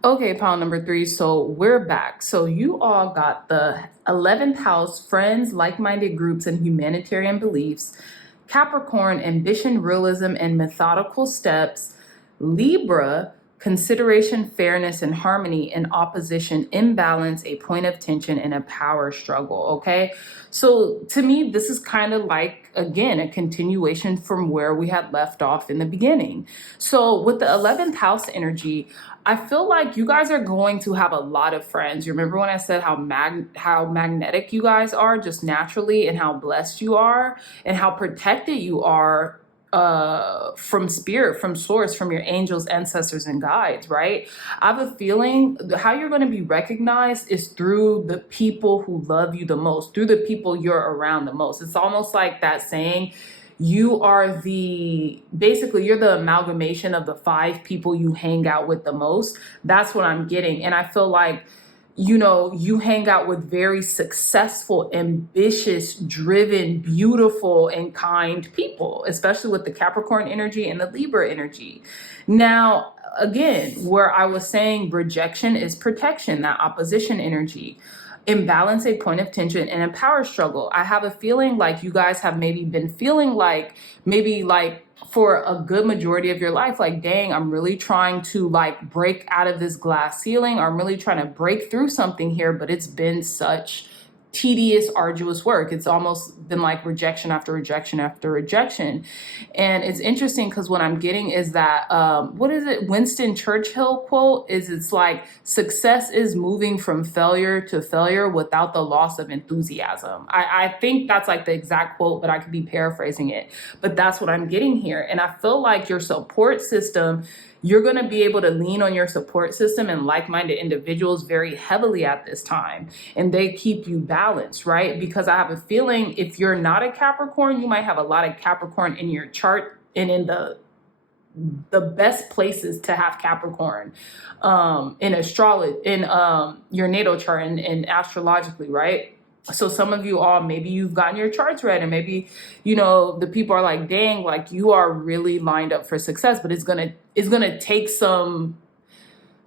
Okay, pile number three, so we're back. So you all got the 11th house, friends, like-minded groups, and humanitarian beliefs. Capricorn, ambition, realism, and methodical steps. Libra, consideration, fairness, and harmony. And opposition, imbalance, a point of tension, and a power struggle, okay? So to me, this is kind of like, again, a continuation from where we had left off in the beginning. So with the 11th house energy, I feel like you guys are going to have a lot of friends. You remember when I said how magnetic you guys are just naturally, and how blessed you are, and how protected you are from spirit, from source, from your angels, ancestors, and guides, right? I have a feeling how you're going to be recognized is through the people who love you the most, through the people you're around the most. It's almost like that saying, you are basically you're the amalgamation of the 5 people you hang out with the most. That's what I'm getting. And I feel like, you know, you hang out with very successful, ambitious, driven, beautiful, and kind people, especially with the Capricorn energy and the Libra energy. Now, again, where I was saying rejection is protection, that opposition energy. Imbalance, a point of tension, and a power struggle. I have a feeling like you guys have maybe been feeling like, maybe like for a good majority of your life, like, dang, I'm really trying to like break out of this glass ceiling. I'm really trying to break through something here, but it's been such tedious, arduous work. It's almost been like rejection after rejection after rejection. And it's interesting because what I'm getting is that, what is it? Winston Churchill quote is, it's like, success is moving from failure to failure without the loss of enthusiasm. I think that's like the exact quote, but I could be paraphrasing it. But that's what I'm getting here. And I feel like your support system, you're going to be able to lean on your support system and like-minded individuals very heavily at this time. And they keep you balanced, right? Because I have a feeling if you're not a Capricorn, you might have a lot of Capricorn in your chart and in the best places to have Capricorn in astrology, in your natal chart and astrologically, right? So some of you all, maybe you've gotten your charts read and maybe, you know, the people are like, dang, like you are really lined up for success, but it's gonna take some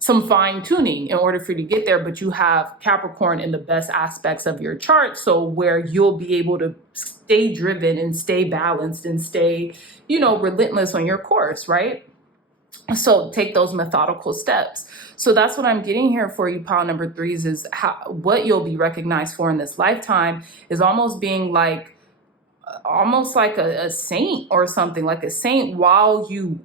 fine tuning in order for you to get there. But you have Capricorn in the best aspects of your chart. So where you'll be able to stay driven and stay balanced and stay, you know, relentless on your course, right? So take those methodical steps. So that's what I'm getting here for you, pile number threes, is what you'll be recognized for in this lifetime is almost being like, almost like a saint or something, like a saint while you,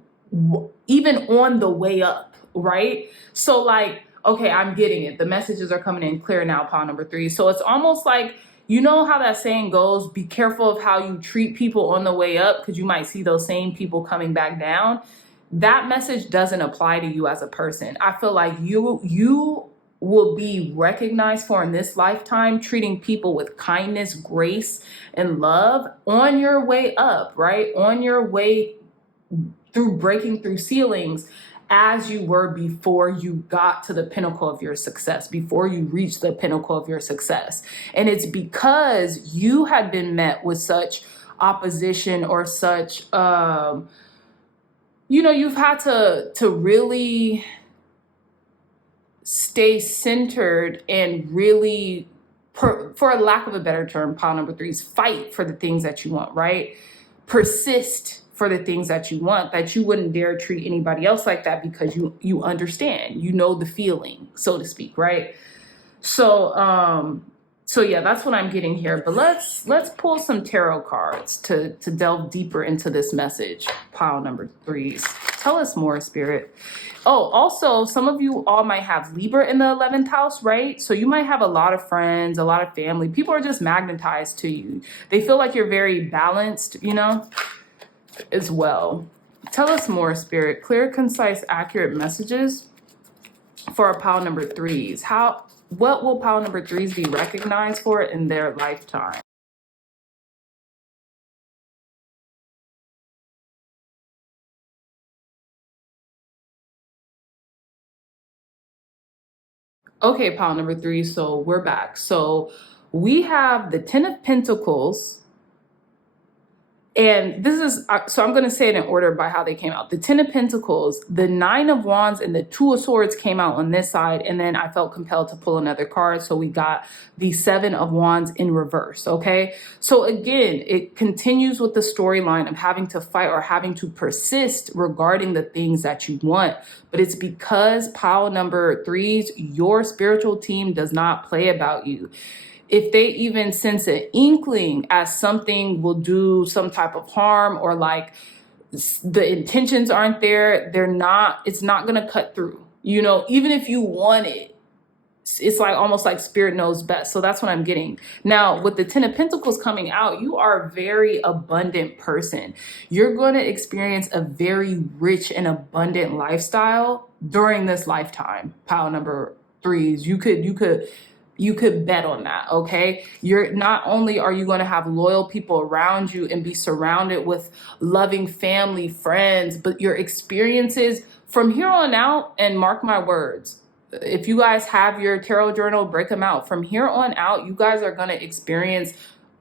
even on the way up, right? So like, okay, I'm getting it. The messages are coming in clear now, pile number three. So it's almost like, you know how that saying goes, be careful of how you treat people on the way up, because you might see those same people coming back down. That message doesn't apply to you as a person. I feel like you will be recognized for in this lifetime treating people with kindness, grace, and love on your way up, right? On your way through breaking through ceilings as you were before you got to the pinnacle of your success, before you reached the pinnacle of your success. And it's because you had been met with such opposition or such, you know, you've had to really stay centered and really, for a lack of a better term, pile number threes, fight for the things that you want, right? Persist for the things that you want, that you wouldn't dare treat anybody else like that because you understand, you know the feeling, so to speak, right? So yeah, that's what I'm getting here. But let's pull some tarot cards to delve deeper into this message, pile number threes. Tell us more, Spirit. Oh, also, some of you all might have Libra in the 11th house, right? So you might have a lot of friends, a lot of family. People are just magnetized to you. They feel like you're very balanced, you know, as well. Tell us more, Spirit. Clear, concise, accurate messages for our pile number threes. What will pile number threes be recognized for in their lifetime? Okay, pile number three, so we're back. So we have the Ten of Pentacles. And this is, so I'm going to say it in order by how they came out. The Ten of Pentacles, the Nine of Wands, and the Two of Swords came out on this side. And then I felt compelled to pull another card. So we got the Seven of Wands in reverse. Okay. So again, it continues with the storyline of having to fight or having to persist regarding the things that you want. But it's because pile number threes, your spiritual team does not play about you. If they even sense an inkling as something will do some type of harm or like the intentions aren't there, it's not going to cut through, you know, even if you want it. It's like almost like spirit knows best. So that's what I'm getting. Now, with the Ten of Pentacles coming out, you are a very abundant person. You're going to experience a very rich and abundant lifestyle during this lifetime. Pile number threes. You could bet on that, okay? Not only are you going to have loyal people around you and be surrounded with loving family, friends, but your experiences from here on out, and mark my words, if you guys have your tarot journal, break them out. From here on out, you guys are going to experience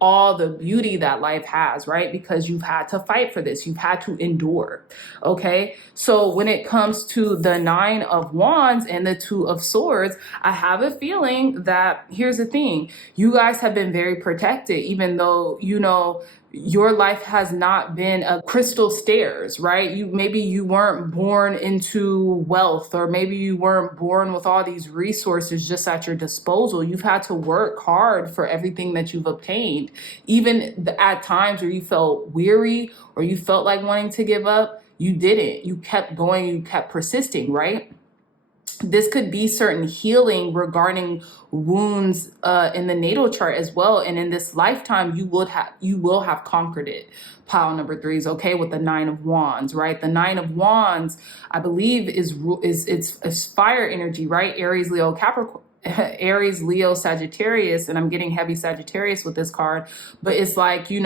all the beauty that life has, right? Because you've had to fight for this. You've had to endure, okay? So when it comes to the Nine of Wands and the Two of Swords, I have a feeling that, here's the thing, you guys have been very protected, even though, you know, your life has not been a crystal stairs, right? Maybe you weren't born into wealth, or maybe you weren't born with all these resources just at your disposal. You've had to work hard for everything that you've obtained. Even at times where you felt weary or you felt like wanting to give up, you didn't. You kept going, you kept persisting, right? This could be certain healing regarding wounds in the natal chart as well. And in this lifetime, you will have conquered it. Pile number 3 is okay with the 9 of Wands, right? The 9 of Wands, I believe, it's fire energy, right? Aries, Leo, Capricorn. Aries, Leo, Sagittarius, and I'm getting heavy Sagittarius with this card, but it's like, you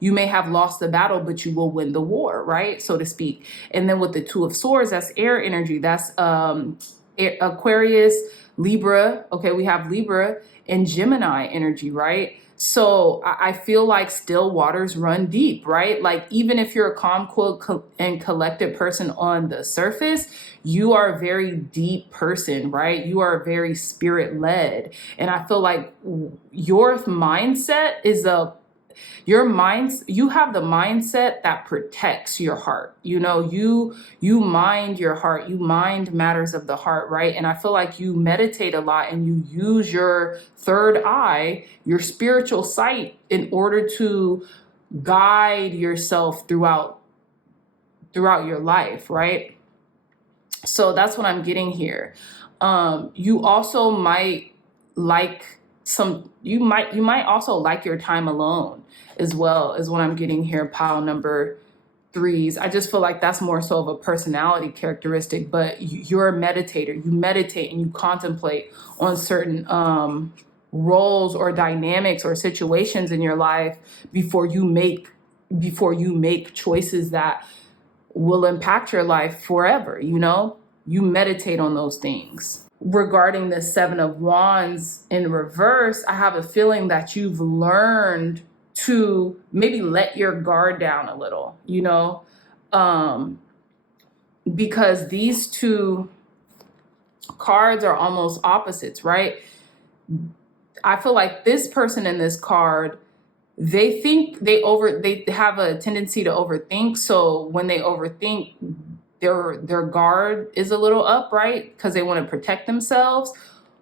may have lost the battle, but you will win the war, right? So to speak. And then with the 2 of Swords, that's air energy. That's Aquarius, Libra. Okay, we have Libra and Gemini energy, right? So I feel like still waters run deep, right? Like even if you're a calm, cool, and collected person on the surface, you are a very deep person, right? You are very spirit led. And I feel like your mindset is you have the mindset that protects your heart. You mind your heart, you mind matters of the heart, right? And I feel like you meditate a lot and you use your third eye, your spiritual sight, in order to guide yourself throughout your life, right? So that's what I'm getting here. You also might like you might also like your time alone as well, is what I'm getting here. Pile number 3s. I just feel like that's more so of a personality characteristic, but you're a meditator. You meditate and you contemplate on certain roles or dynamics or situations in your life before you make choices that will impact your life forever. You meditate on those things. Regarding the 7 of Wands in reverse, I have a feeling that you've learned to maybe let your guard down a little, because these 2 cards are almost opposites, right? I feel like this person in this card, they have a tendency to overthink. So when they overthink, their guard is a little up, right? Because they want to protect themselves.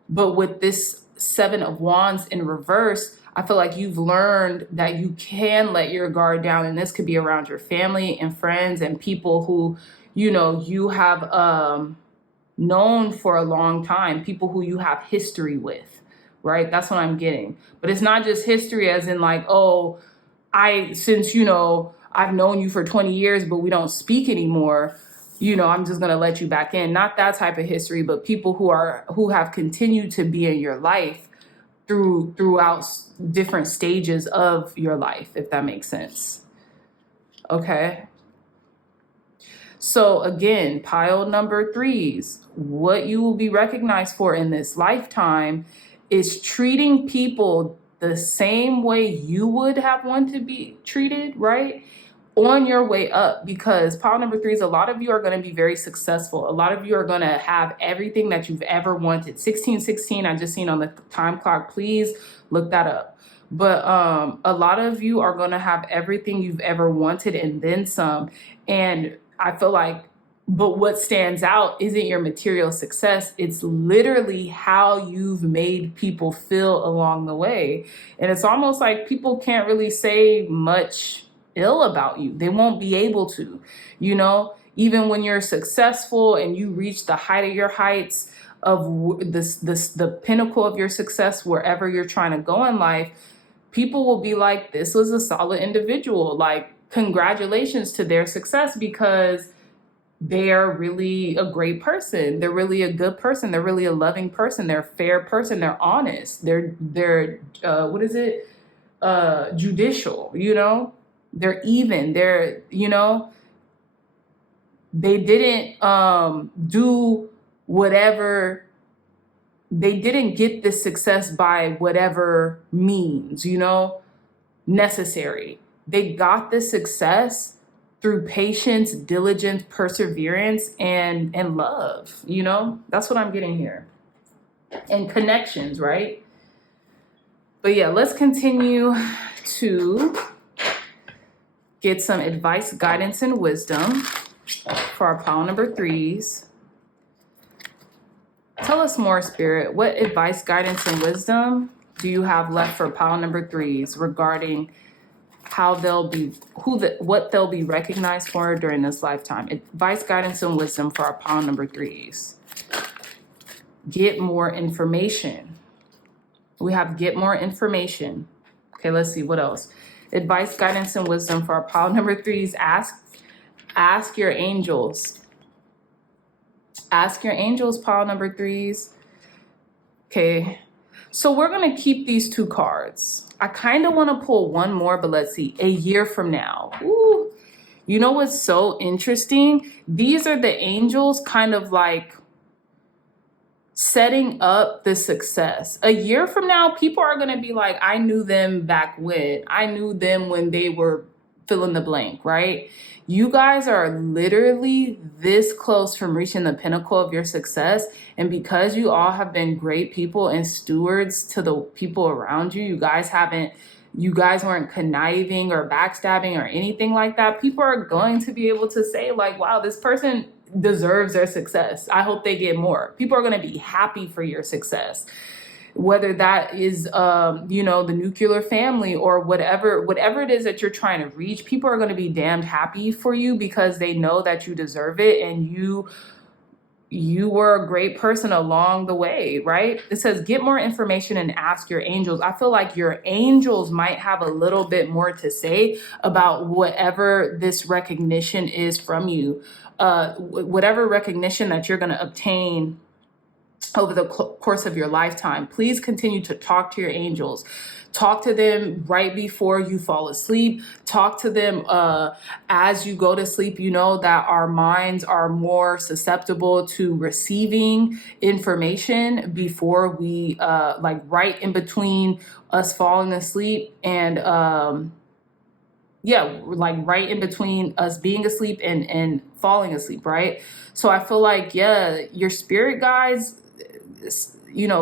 But with this 7 of Wands in reverse, I feel like you've learned that you can let your guard down. And this could be around your family and friends and people who, you have known for a long time, people who you have history with, right? That's what I'm getting. But it's not just history as in like, I've known you for 20 years, but we don't speak anymore. I'm just going to let you back in. Not that type of history, but people who have continued to be in your life throughout different stages of your life, if that makes sense. Okay. So again, pile number 3s, what you will be recognized for in this lifetime is treating people the same way you would have wanted to be treated, right? On your way up, because pile number 3s, a lot of you are going to be very successful. A lot of you are going to have everything that you've ever wanted. 1616, I just seen on the time clock. Please look that up. But a lot of you are going to have everything you've ever wanted and then some. And I feel like, but what stands out isn't your material success. It's literally how you've made people feel along the way. And it's almost like people can't really say much ill about you. They won't be able to, even when you're successful and you reach the height of your heights of the pinnacle of your success, wherever you're trying to go in life, people will be like, this was a solid individual. Like, congratulations to their success, because they are really a great person. They're really a good person. They're really a loving person. They're a fair person. They're honest. They're judicial, They're even. They didn't do whatever. They didn't get this success by whatever means, necessary. They got this success through patience, diligence, perseverance, and love. That's what I'm getting here. And connections, right? But yeah, let's continue to get some advice, guidance, and wisdom for our pile number 3s. Tell us more, Spirit. What advice, guidance, and wisdom do you have left for pile number 3s regarding how they'll be, what they'll be recognized for during this lifetime? Advice, guidance, and wisdom for our pile number 3s. Get more information. We have get more information. Okay, let's see what else. Advice, guidance, and wisdom for our pile number 3s. Ask your angels. Ask your angels, pile number 3s. Okay, so we're going to keep these 2 cards. I kind of want to pull one more, but let's see. A year from now. Ooh. You know what's so interesting? These are the angels kind of like setting up the success. A year from now, people are going to be like, I knew them back when. I knew them when they were fill in the blank, right? You guys are literally this close from reaching the pinnacle of your success. And because you all have been great people and stewards to the people around you, you guys weren't conniving or backstabbing or anything like that. People are going to be able to say like, wow, this person deserves their success. I hope they get more. People are going to be happy for your success. Whether that is, the nuclear family or whatever it is that you're trying to reach, people are going to be damned happy for you because they know that you deserve it and you were a great person along the way, right? It says, get more information and ask your angels. I feel like your angels might have a little bit more to say about whatever this recognition is from you, whatever recognition that you're going to obtain over the course of your lifetime. Please continue to talk to your angels. Talk to them right before you fall asleep. Talk to them as you go to sleep. You know that our minds are more susceptible to receiving information before we, right in between us falling asleep and, right in between us being asleep and falling asleep, right? So I feel like, your spirit guides,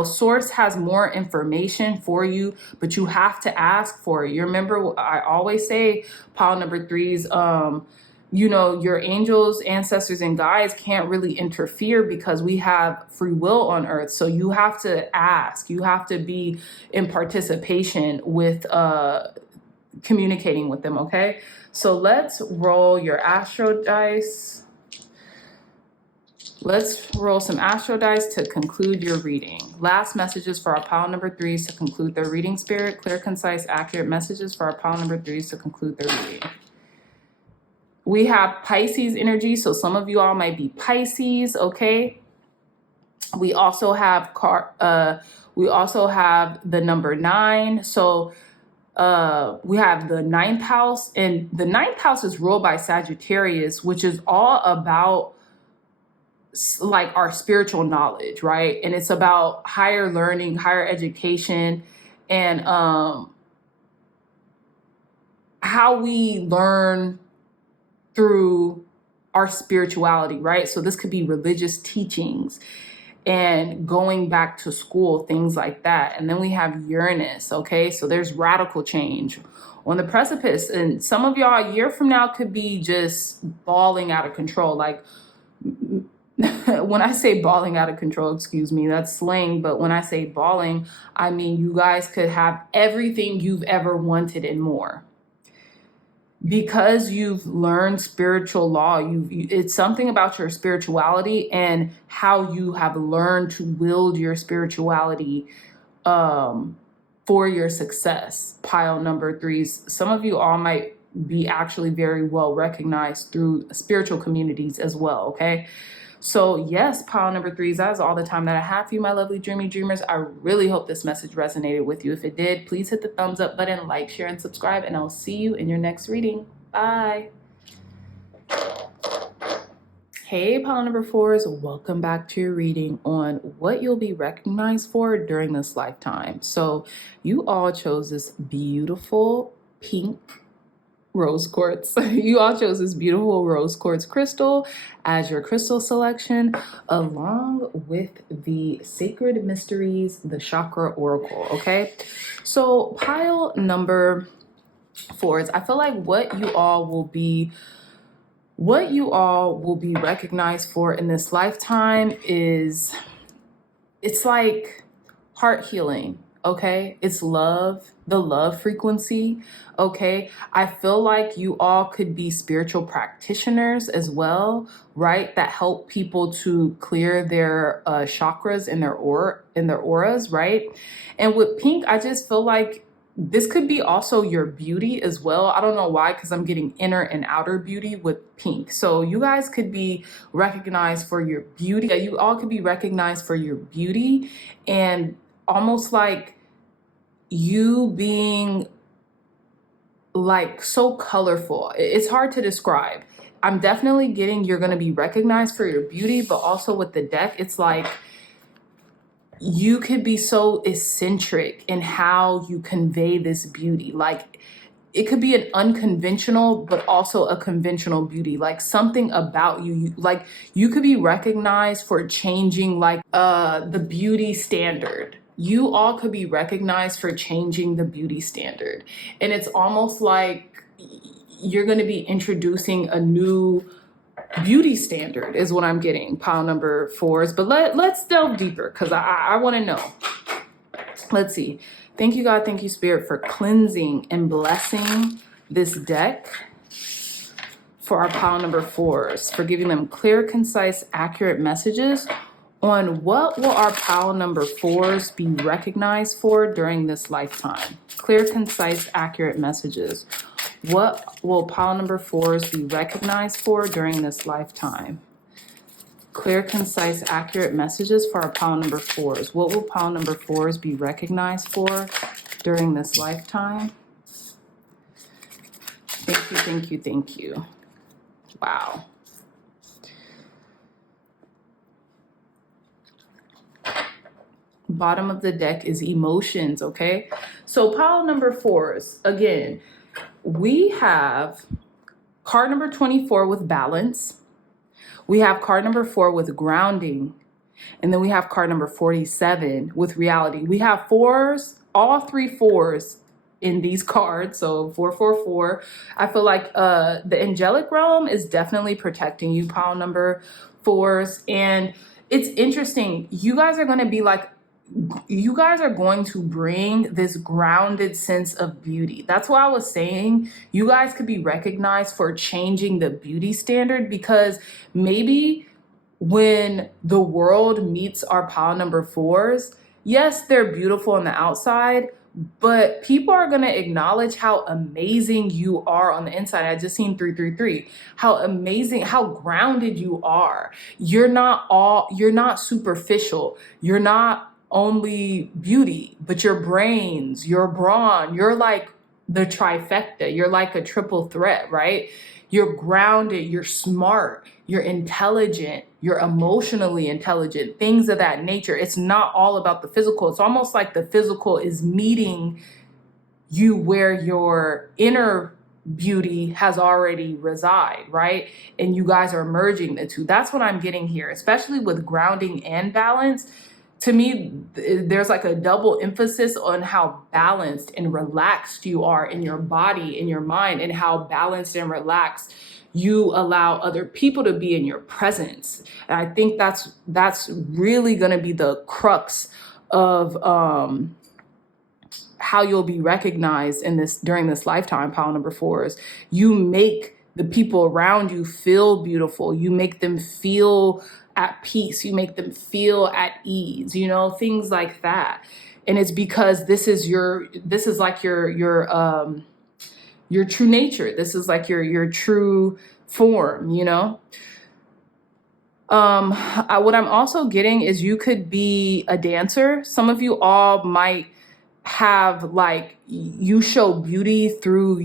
source has more information for you, but you have to ask for it. You remember, I always say, pile number 3s, your angels, ancestors, and guides can't really interfere because we have free will on earth. So you have to ask, you have to be in participation with communicating with them. Okay. So let's roll your astro dice. Let's roll some astro dice to conclude your reading. Last messages for our pile number 3s to conclude their reading, Spirit. Clear, concise, accurate messages for our pile number 3s to conclude their reading. We have Pisces energy, so some of you all might be Pisces, okay? We also have the number 9. So we have the 9th house, and the 9th house is ruled by Sagittarius, which is all about like our spiritual knowledge, right? And it's about higher learning, higher education, and how we learn through our spirituality, right? So this could be religious teachings and going back to school, things like that. And then we have Uranus, okay? So there's radical change on the precipice. And some of y'all a year from now could be just balling out of control. Like, when I say balling out of control, excuse me, that's slang. But when I say balling, I mean you guys could have everything you've ever wanted and more. Because you've learned spiritual law, it's something about your spirituality and how you have learned to wield your spirituality for your success. Pile number 3s. Some of you all might be actually very well recognized through spiritual communities as well, okay? So yes, pile number 3s, that is all the time that I have for you, my lovely dreamy dreamers. I really hope this message resonated with you. If it did, please hit the thumbs up button, like, share, and subscribe, and I'll see you in your next reading. Bye. Hey, pile number 4s, welcome back to your reading on what you'll be recognized for during this lifetime. So you all chose this beautiful pink rose quartz. You all chose this beautiful rose quartz crystal as your crystal selection, along with the Sacred Mysteries, the Chakra Oracle, okay? So pile number Fours, I feel like what you all will be recognized for in this lifetime is, it's like heart healing, okay? It's love, the love frequency, okay? I feel like you all could be spiritual practitioners as well, right? That help people to clear their chakras in their auras, right? And with pink, I just feel like this could be also your beauty as well. I don't know why, because I'm getting inner and outer beauty with pink. So you guys could be recognized for your beauty. Yeah, you all could be recognized for your beauty, and almost like you being like so colorful. It's hard to describe. I'm definitely getting you're going to be recognized for your beauty, but also with the deck, it's like you could be so eccentric in how you convey this beauty. Like it could be an unconventional, but also a conventional beauty, like something about you, like you could be recognized for changing like the beauty standard. You all could be recognized for changing the beauty standard. And it's almost like you're going to be introducing a new beauty standard is what I'm getting, pile number fours. But let's delve deeper, because I want to know. Let's see. Thank you, God. Thank you, Spirit, for cleansing and blessing this deck for our pile number fours, for giving them clear, concise, accurate messages on what will our pile number fours be recognized for during this lifetime. Clear, concise, accurate messages. What will pile number fours be recognized for during this lifetime? Clear, concise, accurate messages for our pile number fours. What will pile number fours be recognized for during this lifetime? Thank you, thank you, thank you. Wow. Bottom of the deck is emotions, okay? So pile number fours, again, we have card number 24 with balance. We have card number 4 with grounding. And then we have card number 47 with reality. We have fours, all 3 fours in these cards. So 444. I feel like the angelic realm is definitely protecting you, pile number fours. And it's interesting. You guys are going to be like, you guys are going to bring this grounded sense of beauty. That's why I was saying you guys could be recognized for changing the beauty standard, because maybe when the world meets our pile number fours, yes, they're beautiful on the outside, but people are going to acknowledge how amazing you are on the inside. I just seen 333, how amazing, how grounded you are. You're not superficial. You're not only beauty, but your brains, your brawn, you're like the trifecta. You're like a triple threat, right? You're grounded, you're smart, you're intelligent, you're emotionally intelligent, things of that nature. It's not all about the physical. It's almost like the physical is meeting you where your inner beauty has already reside, right? And you guys are merging the two. That's what I'm getting here, especially with grounding and balance. To me, there's like a double emphasis on how balanced and relaxed you are in your body, in your mind, and how balanced and relaxed you allow other people to be in your presence. And I think that's really going to be the crux of how you'll be recognized in this during this lifetime, pile number fours. You make the people around you feel beautiful. You make them feel at peace. You make them feel at ease, things like that. And it's because this is like your true nature. This is like your true form, what I'm also getting is you could be a dancer. Some of you all might have like, you show beauty through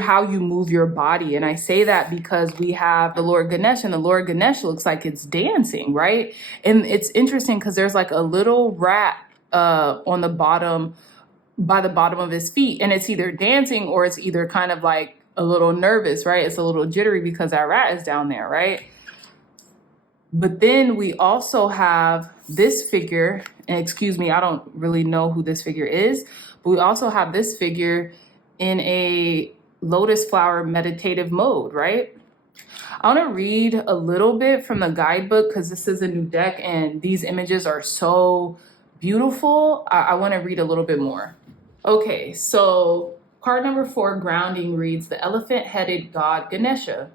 how you move your body. And I say that because we have the Lord Ganesh, and the Lord Ganesh looks like it's dancing, right? And it's interesting because there's like a little rat on the bottom, by the bottom of his feet. And it's either dancing or it's either kind of like a little nervous, right? It's a little jittery because that rat is down there, right? But then we also have this figure, and excuse me, I don't really know who this figure is, But we also have this figure in a lotus flower meditative mode, right? I want to read a little bit from the guidebook because this is a new deck and these images are so beautiful. I want to read a little bit more. Okay, so card number 4, grounding, reads the elephant-headed god Ganesha.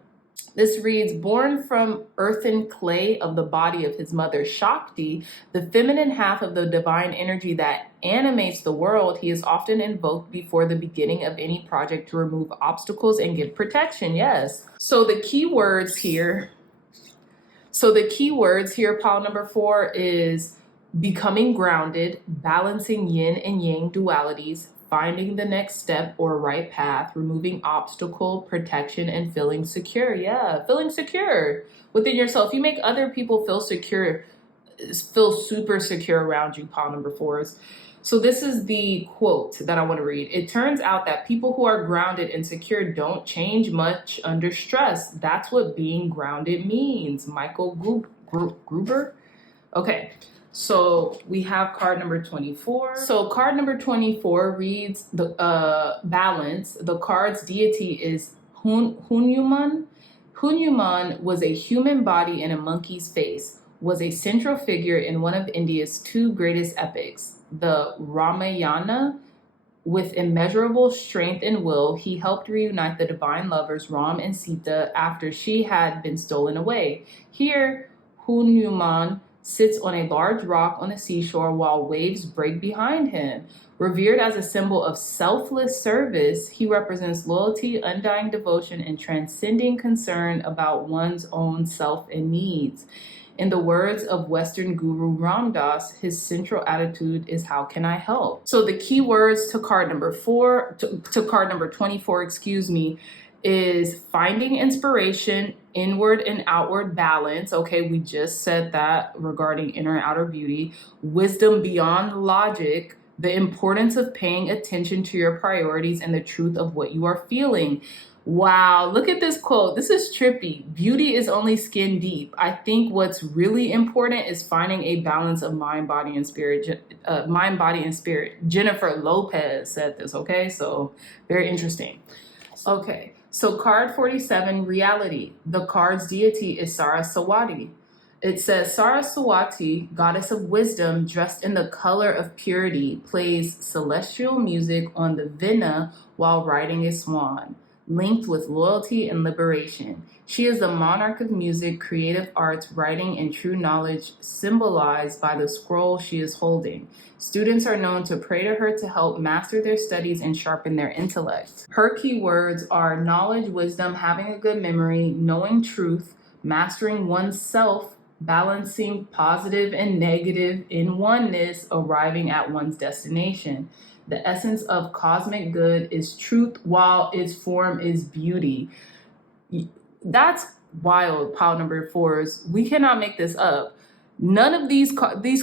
This reads, born from earthen clay of the body of his mother Shakti, the feminine half of the divine energy that animates the world, he is often invoked before the beginning of any project to remove obstacles and give protection. Yes. So the key words here, pile number 4, is becoming grounded, balancing yin and yang dualities, finding the next step or right path, removing obstacle, protection, and feeling secure. Yeah, feeling secure within yourself. You make other people feel secure, feel super secure around you, pile number 4s. So this is the quote that I want to read. It turns out that people who are grounded and secure don't change much under stress. That's what being grounded means. Michael Gruber? Okay. So we have card number 24. So card number 24 reads the balance. The card's deity is Hanuman. Hanuman was a human body in a monkey's face, was a central figure in one of India's 2 greatest epics, the Ramayana. With immeasurable strength and will, he helped reunite the divine lovers Ram and Sita after she had been stolen away. Here, Hanuman sits on a large rock on the seashore while waves break behind him. Revered as a symbol of selfless service, he represents loyalty, undying devotion, and transcending concern about one's own self and needs. In the words of Western guru Ram Dass, his central attitude is, how can I help? So the key words to card number 24, is finding inspiration, inward and outward balance. Okay, we just said that regarding inner and outer beauty. Wisdom beyond logic, the importance of paying attention to your priorities and the truth of what you are feeling. Wow, look at this quote. This is trippy. Beauty is only skin deep. I think what's really important is finding a balance of mind, body, and spirit. Jennifer Lopez said this, okay? So very interesting. Okay, so card 47, reality. The card's deity is Saraswati. It says, Saraswati, goddess of wisdom, dressed in the color of purity, plays celestial music on the Vina while riding a swan, linked with loyalty and liberation. She is the monarch of music, creative arts, writing, and true knowledge, symbolized by the scroll she is holding. Students are known to pray to her to help master their studies and sharpen their intellect. Her keywords are knowledge, wisdom, having a good memory, knowing truth, mastering oneself, balancing positive and negative in oneness, arriving at one's destination. The essence of cosmic good is truth while its form is beauty. That's wild, pile number 4s. We cannot make this up. None of these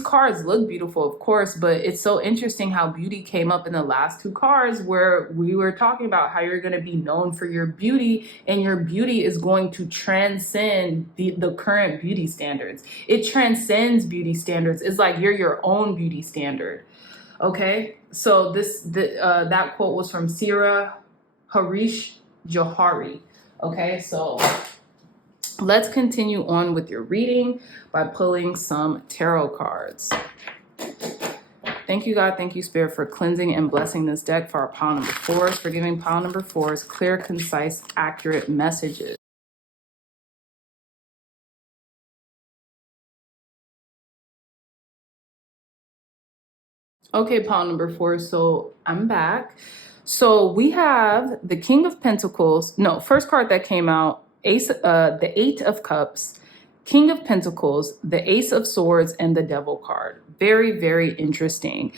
cards look beautiful, of course, but it's so interesting how beauty came up in the last 2 cards where we were talking about how you're going to be known for your beauty, and your beauty is going to transcend the current beauty standards. It transcends beauty standards. It's like you're your own beauty standard. Okay, so that quote was from Sira Harish Johari. Okay, so let's continue on with your reading by pulling some tarot cards. Thank you, God. Thank you, Spirit, for cleansing and blessing this deck for our pile number 4s, for giving pile number 4s clear, concise, accurate messages. Okay, pile number 4. So I'm back. So we have the King of Pentacles. No, first card that came out, the 8 of Cups, King of Pentacles, the Ace of Swords, and the Devil card. Very, very interesting.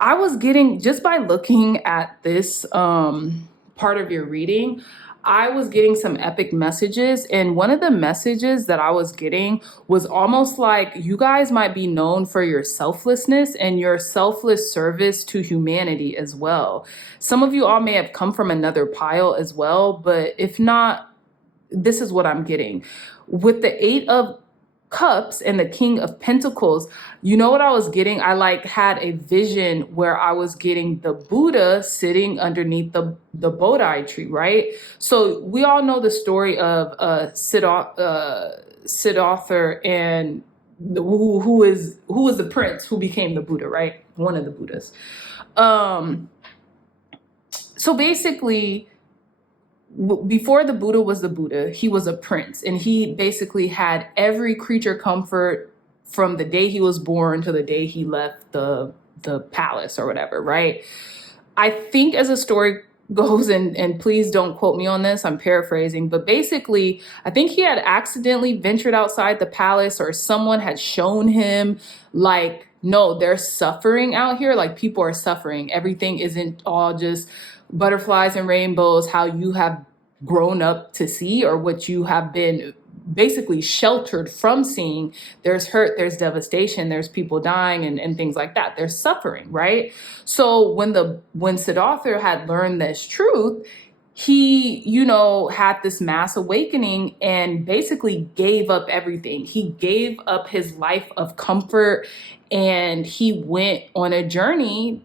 I was getting, just by looking at this part of your reading, I was getting some epic messages, and one of the messages that I was getting was almost like you guys might be known for your selflessness and your selfless service to humanity as well. Some of you all may have come from another pile as well, but if not, this is what I'm getting. With the 8 of Cups and the King of Pentacles, you know what I was getting? I like had a vision where I was getting the Buddha sitting underneath the Bodhi tree, right? So we all know the story of Siddhartha and who was the prince who became the Buddha, right? One of the Buddhas. So basically, before the Buddha was the Buddha, he was a prince, and he basically had every creature comfort from the day he was born to the day he left the palace or whatever, right? I think as a story goes, and please don't quote me on this, I'm paraphrasing, but basically, I think he had accidentally ventured outside the palace, or someone had shown him like, no, there's suffering out here. Like, people are suffering. Everything isn't all just butterflies and rainbows, how you have grown up to see, or what you have been basically sheltered from seeing. There's hurt, there's devastation, there's people dying and things like that. There's suffering, right? So when Siddhartha had learned this truth, he, had this mass awakening and basically gave up everything. He gave up his life of comfort, and he went on a journey,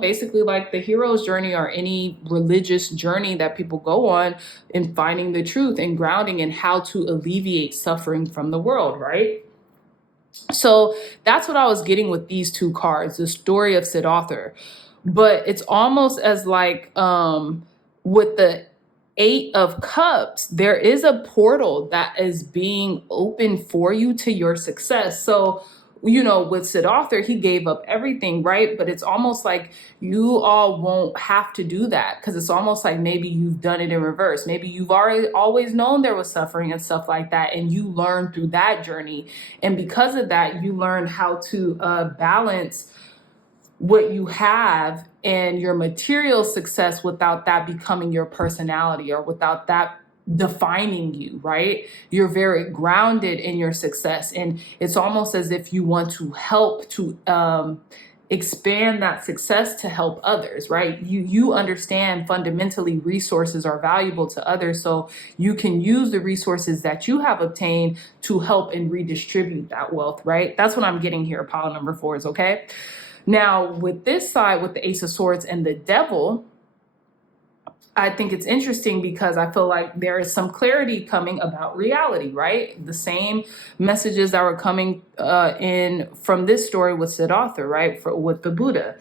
basically like the hero's journey or any religious journey that people go on, in finding the truth and grounding in how to alleviate suffering from the world, right? So that's what I was getting with these two cards, the story of Siddhartha. But it's almost as like with the Eight of Cups, there is a portal that is being opened for you to your success. So with Siddhartha, he gave up everything, right? But it's almost like you all won't have to do that, because it's almost like maybe you've done it in reverse. Maybe you've already always known there was suffering and stuff like that, and you learned through that journey. And because of that, you learn how to balance what you have and your material success without that becoming your personality, or without that defining you, right? You're very grounded in your success, and it's almost as if you want to help to expand that success to help others, right? You understand fundamentally resources are valuable to others, so you can use the resources that you have obtained to help and redistribute that wealth, right? That's what I'm getting here, pile number 4s, okay? Now, with this side, with the Ace of Swords and the Devil, I think it's interesting because I feel like there is some clarity coming about reality, right? The same messages that were coming in from this story with Siddhartha, right? With the Buddha.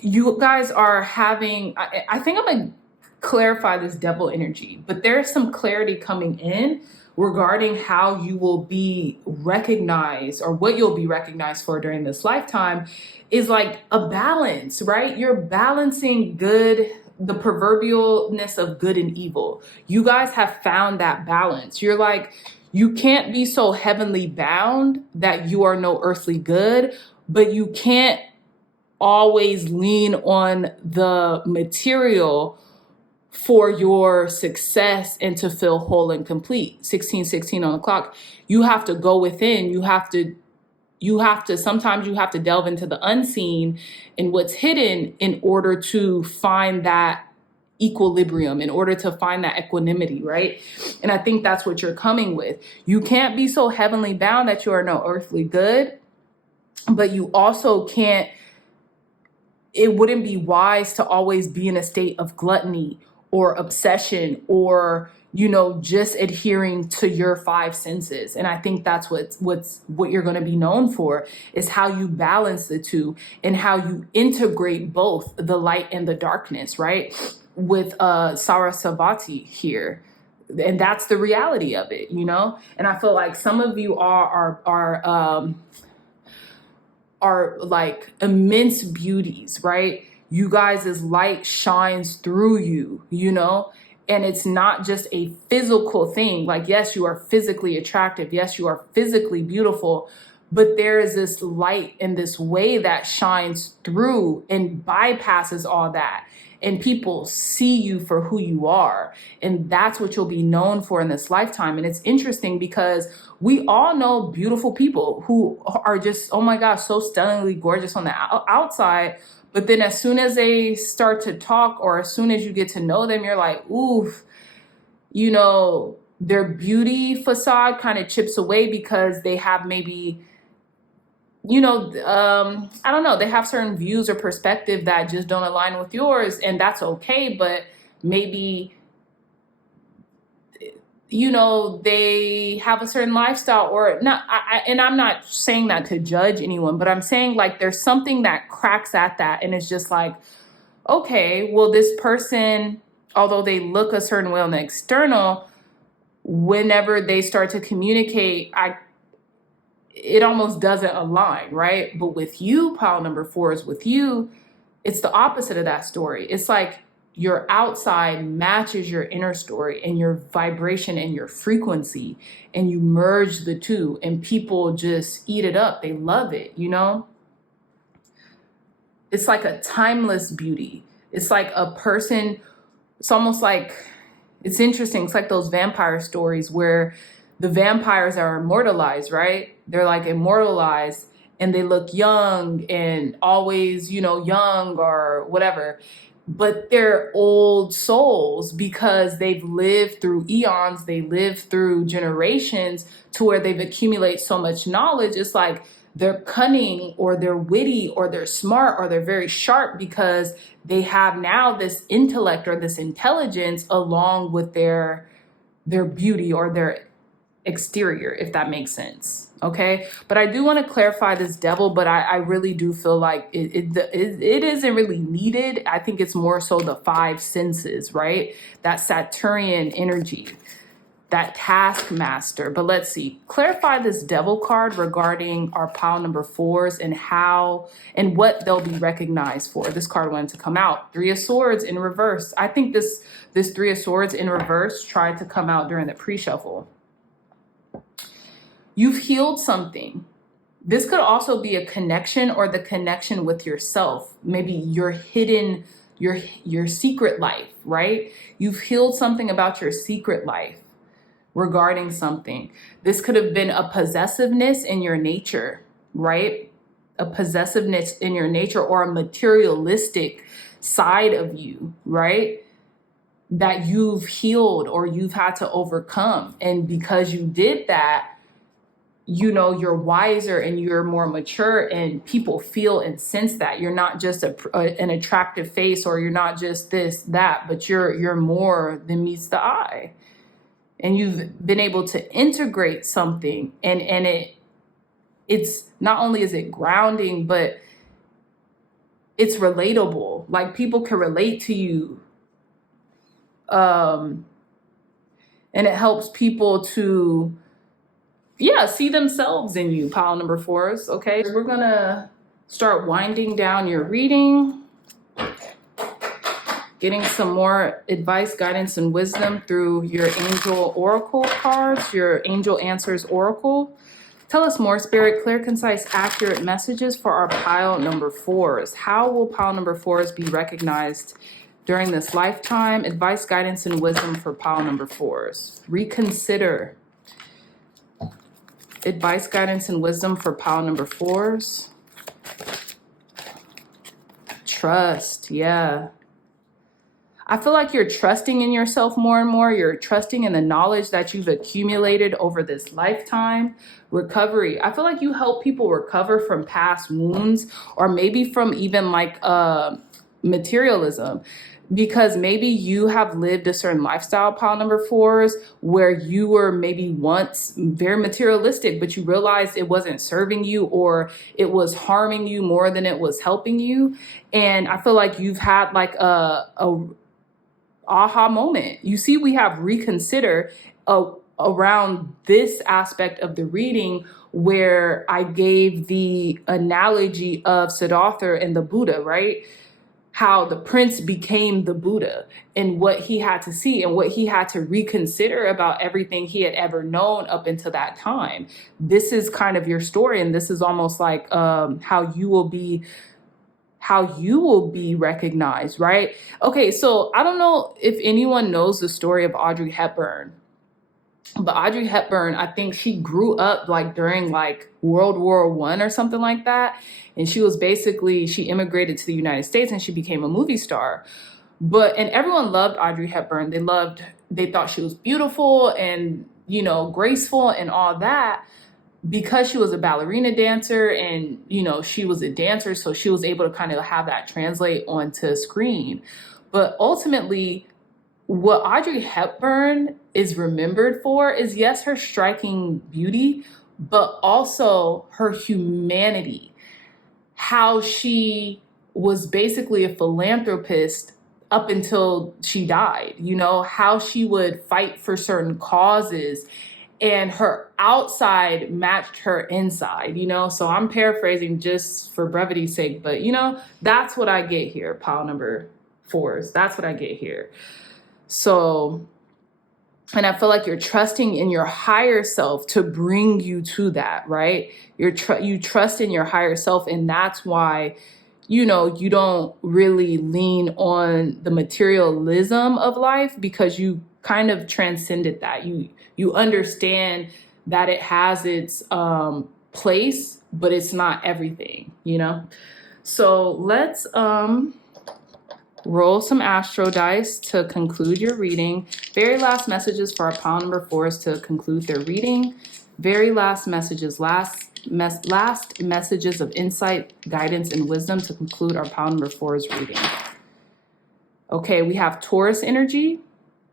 You guys are having, I think I'm going to clarify this devil energy, but there's some clarity coming in regarding how you will be recognized, or what you'll be recognized for during this lifetime, is like a balance, right? You're balancing the proverbialness of good and evil. You guys have found that balance. You're like, you can't be so heavenly bound that you are no earthly good, but you can't always lean on the material for your success and to feel whole and complete. 1616 on the clock. You have to go within. Sometimes you have to delve into the unseen and what's hidden in order to find that equilibrium, in order to find that equanimity, right? And I think that's what you're coming with. You can't be so heavenly bound that you are no earthly good, but you also can't, it wouldn't be wise to always be in a state of gluttony or obsession, or just adhering to your 5 senses. And I think that's what you're going to be known for, is how you balance the two and how you integrate both the light and the darkness, right? With Sarasvati here. And that's the reality of it, And I feel like some of you are like immense beauties, right? You guys' light shines through you, and it's not just a physical thing. Like, yes, you are physically attractive. Yes, you are physically beautiful, but there is this light and this way that shines through and bypasses all that. And people see you for who you are. And that's what you'll be known for in this lifetime. And it's interesting because we all know beautiful people who are just, oh my gosh, so stunningly gorgeous on the outside. But then as soon as they start to talk, or as soon as you get to know them, you're like, oof, their beauty facade kind of chips away because they have maybe, I don't know, they have certain views or perspective that just don't align with yours, and that's okay. But maybe, they have a certain lifestyle or not. And I'm not saying that to judge anyone, but I'm saying like there's something that cracks at that. And it's just like, okay, well, this person, although they look a certain way on the external, whenever they start to communicate, it almost doesn't align, right? But with you, pile number 4 is with you, it's the opposite of that story. It's like your outside matches your inner story and your vibration and your frequency, and you merge the two, and people just eat it up. They love it, It's like a timeless beauty. It's like a person, it's almost like, it's interesting. It's like those vampire stories where the vampires are immortalized, right? They're like immortalized and they look young and always, young or whatever. But they're old souls because they've lived through eons, they lived through generations to where they've accumulated so much knowledge. It's like they're cunning or they're witty or they're smart or they're very sharp because they have now this intellect or this intelligence along with their beauty or their exterior, if that makes sense. Okay. But I do want to clarify this devil, but I really do feel like it isn't really needed. I think it's more so the 5 senses, right? That Saturnian energy, that taskmaster. But let's see, clarify this devil card regarding our pile number 4s and how and what they'll be recognized for. This card wanted to come out. 3 of Swords in reverse. I think this 3 of Swords in reverse tried to come out during the pre-shuffle. You've healed something. This could also be a connection or the connection with yourself. Maybe your hidden, your secret life, right? You've healed something about your secret life regarding something. This could have been a possessiveness in your nature, right? A possessiveness in your nature or a materialistic side of you, right? That you've healed or you've had to overcome. And because you did that, you're wiser and you're more mature, and people feel and sense that you're not just an attractive face, or you're not just this, that, but you're more than meets the eye. And you've been able to integrate something, and it's not only is it grounding, but it's relatable. Like people can relate to you. And it helps people to see themselves in you, pile number 4s. Okay, we're gonna start winding down your reading, getting some more advice, guidance, and wisdom through your angel oracle cards, your angel answers oracle. Tell us more, Spirit, clear, concise, accurate messages for our pile number 4s. How will pile number 4s be recognized during this lifetime? Advice, guidance, and wisdom for pile number 4s. Reconsider. Advice, guidance, and wisdom for pile number 4s. Trust, yeah. I feel like you're trusting in yourself more and more. You're trusting in the knowledge that you've accumulated over this lifetime. Recovery. I feel like you help people recover from past wounds, or maybe from even like materialism. Because maybe you have lived a certain lifestyle, pile number 4s, where you were maybe once very materialistic, but you realized it wasn't serving you, or it was harming you more than it was helping you. And I feel like you've had like a aha moment. You see, we have reconsider around this aspect of the reading, where I gave the analogy of Siddhartha and the Buddha, right? How the prince became the Buddha, and what he had to see and what he had to reconsider about everything he had ever known up until that time. This is kind of your story, and this is almost like how you will be recognized, right? Okay, so I don't know if anyone knows the story of Audrey Hepburn. But Audrey Hepburn, I think she grew up like during like World War I or something like that. And she immigrated to the United States and she became a movie star. And everyone loved Audrey Hepburn. They loved they thought she was beautiful and, you know, graceful and all that, because she was a ballerina dancer and, you know, she was a dancer, so she was able to kind of have that translate onto screen. But ultimately, what Audrey Hepburn is remembered for is, yes, her striking beauty, but also her humanity. How she was basically a philanthropist up until she died, you know, how she would fight for certain causes and her outside matched her inside, you know? So I'm paraphrasing just for brevity's sake, but you know, that's what I get here, pile number 4s. That's what I get here. So, and I feel like you're trusting in your higher self to bring you to that, right? You trust in your higher self, and that's why, you know, you don't really lean on the materialism of life, because you kind of transcended that. You understand that it has its place, but it's not everything, you know? So let's roll some astro dice to conclude your reading. Very last messages for our pile number 4s to conclude their reading. Very last messages, last messages of insight, guidance, and wisdom to conclude our pile number 4's reading. Okay, we have Taurus energy.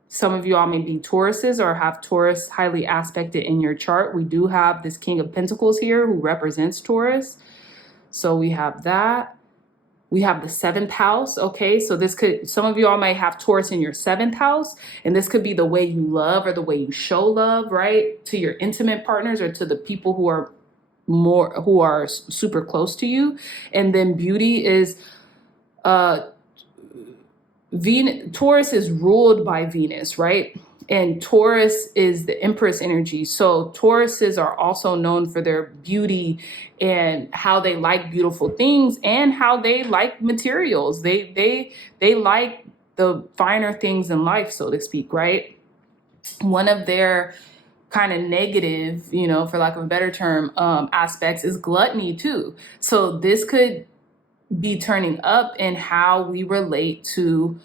Some of you all may be Tauruses or have Taurus highly aspected in your chart. We do have this King of Pentacles here who represents Taurus. So we have that. We have the 7th house. Okay, so this could, some of you all might have Taurus in your 7th house, and this could be the way you love or the way you show love, right? To your intimate partners or to the people who are super close to you. And then beauty is Taurus is ruled by Venus, right? And Taurus is the Empress energy. So Tauruses are also known for their beauty and how they like beautiful things and how they like materials. They like the finer things in life, so to speak, right? One of their kind of negative, you know, for lack of a better term, aspects is gluttony too. So this could be turning up in how we relate to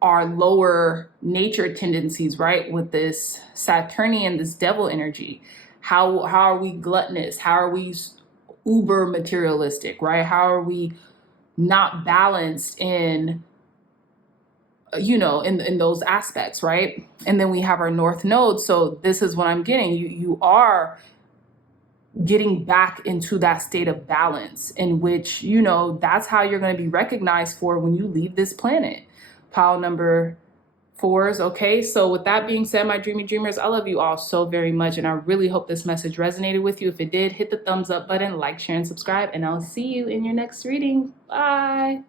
our lower nature tendencies, right? With this Saturnian, this devil energy. How are we gluttonous? How are we uber materialistic, right? How are we not balanced in, you know, in those aspects, right? And then we have our North Node. So this is what I'm getting. You are getting back into that state of balance in which, you know, that's how you're going to be recognized for when you leave this planet. Pile number 4s. Okay, so with that being said, my dreamy dreamers, I love you all so very much, and I really hope this message resonated with you. If it did, hit the thumbs up button, like, share, and subscribe, and I'll see you in your next reading. Bye.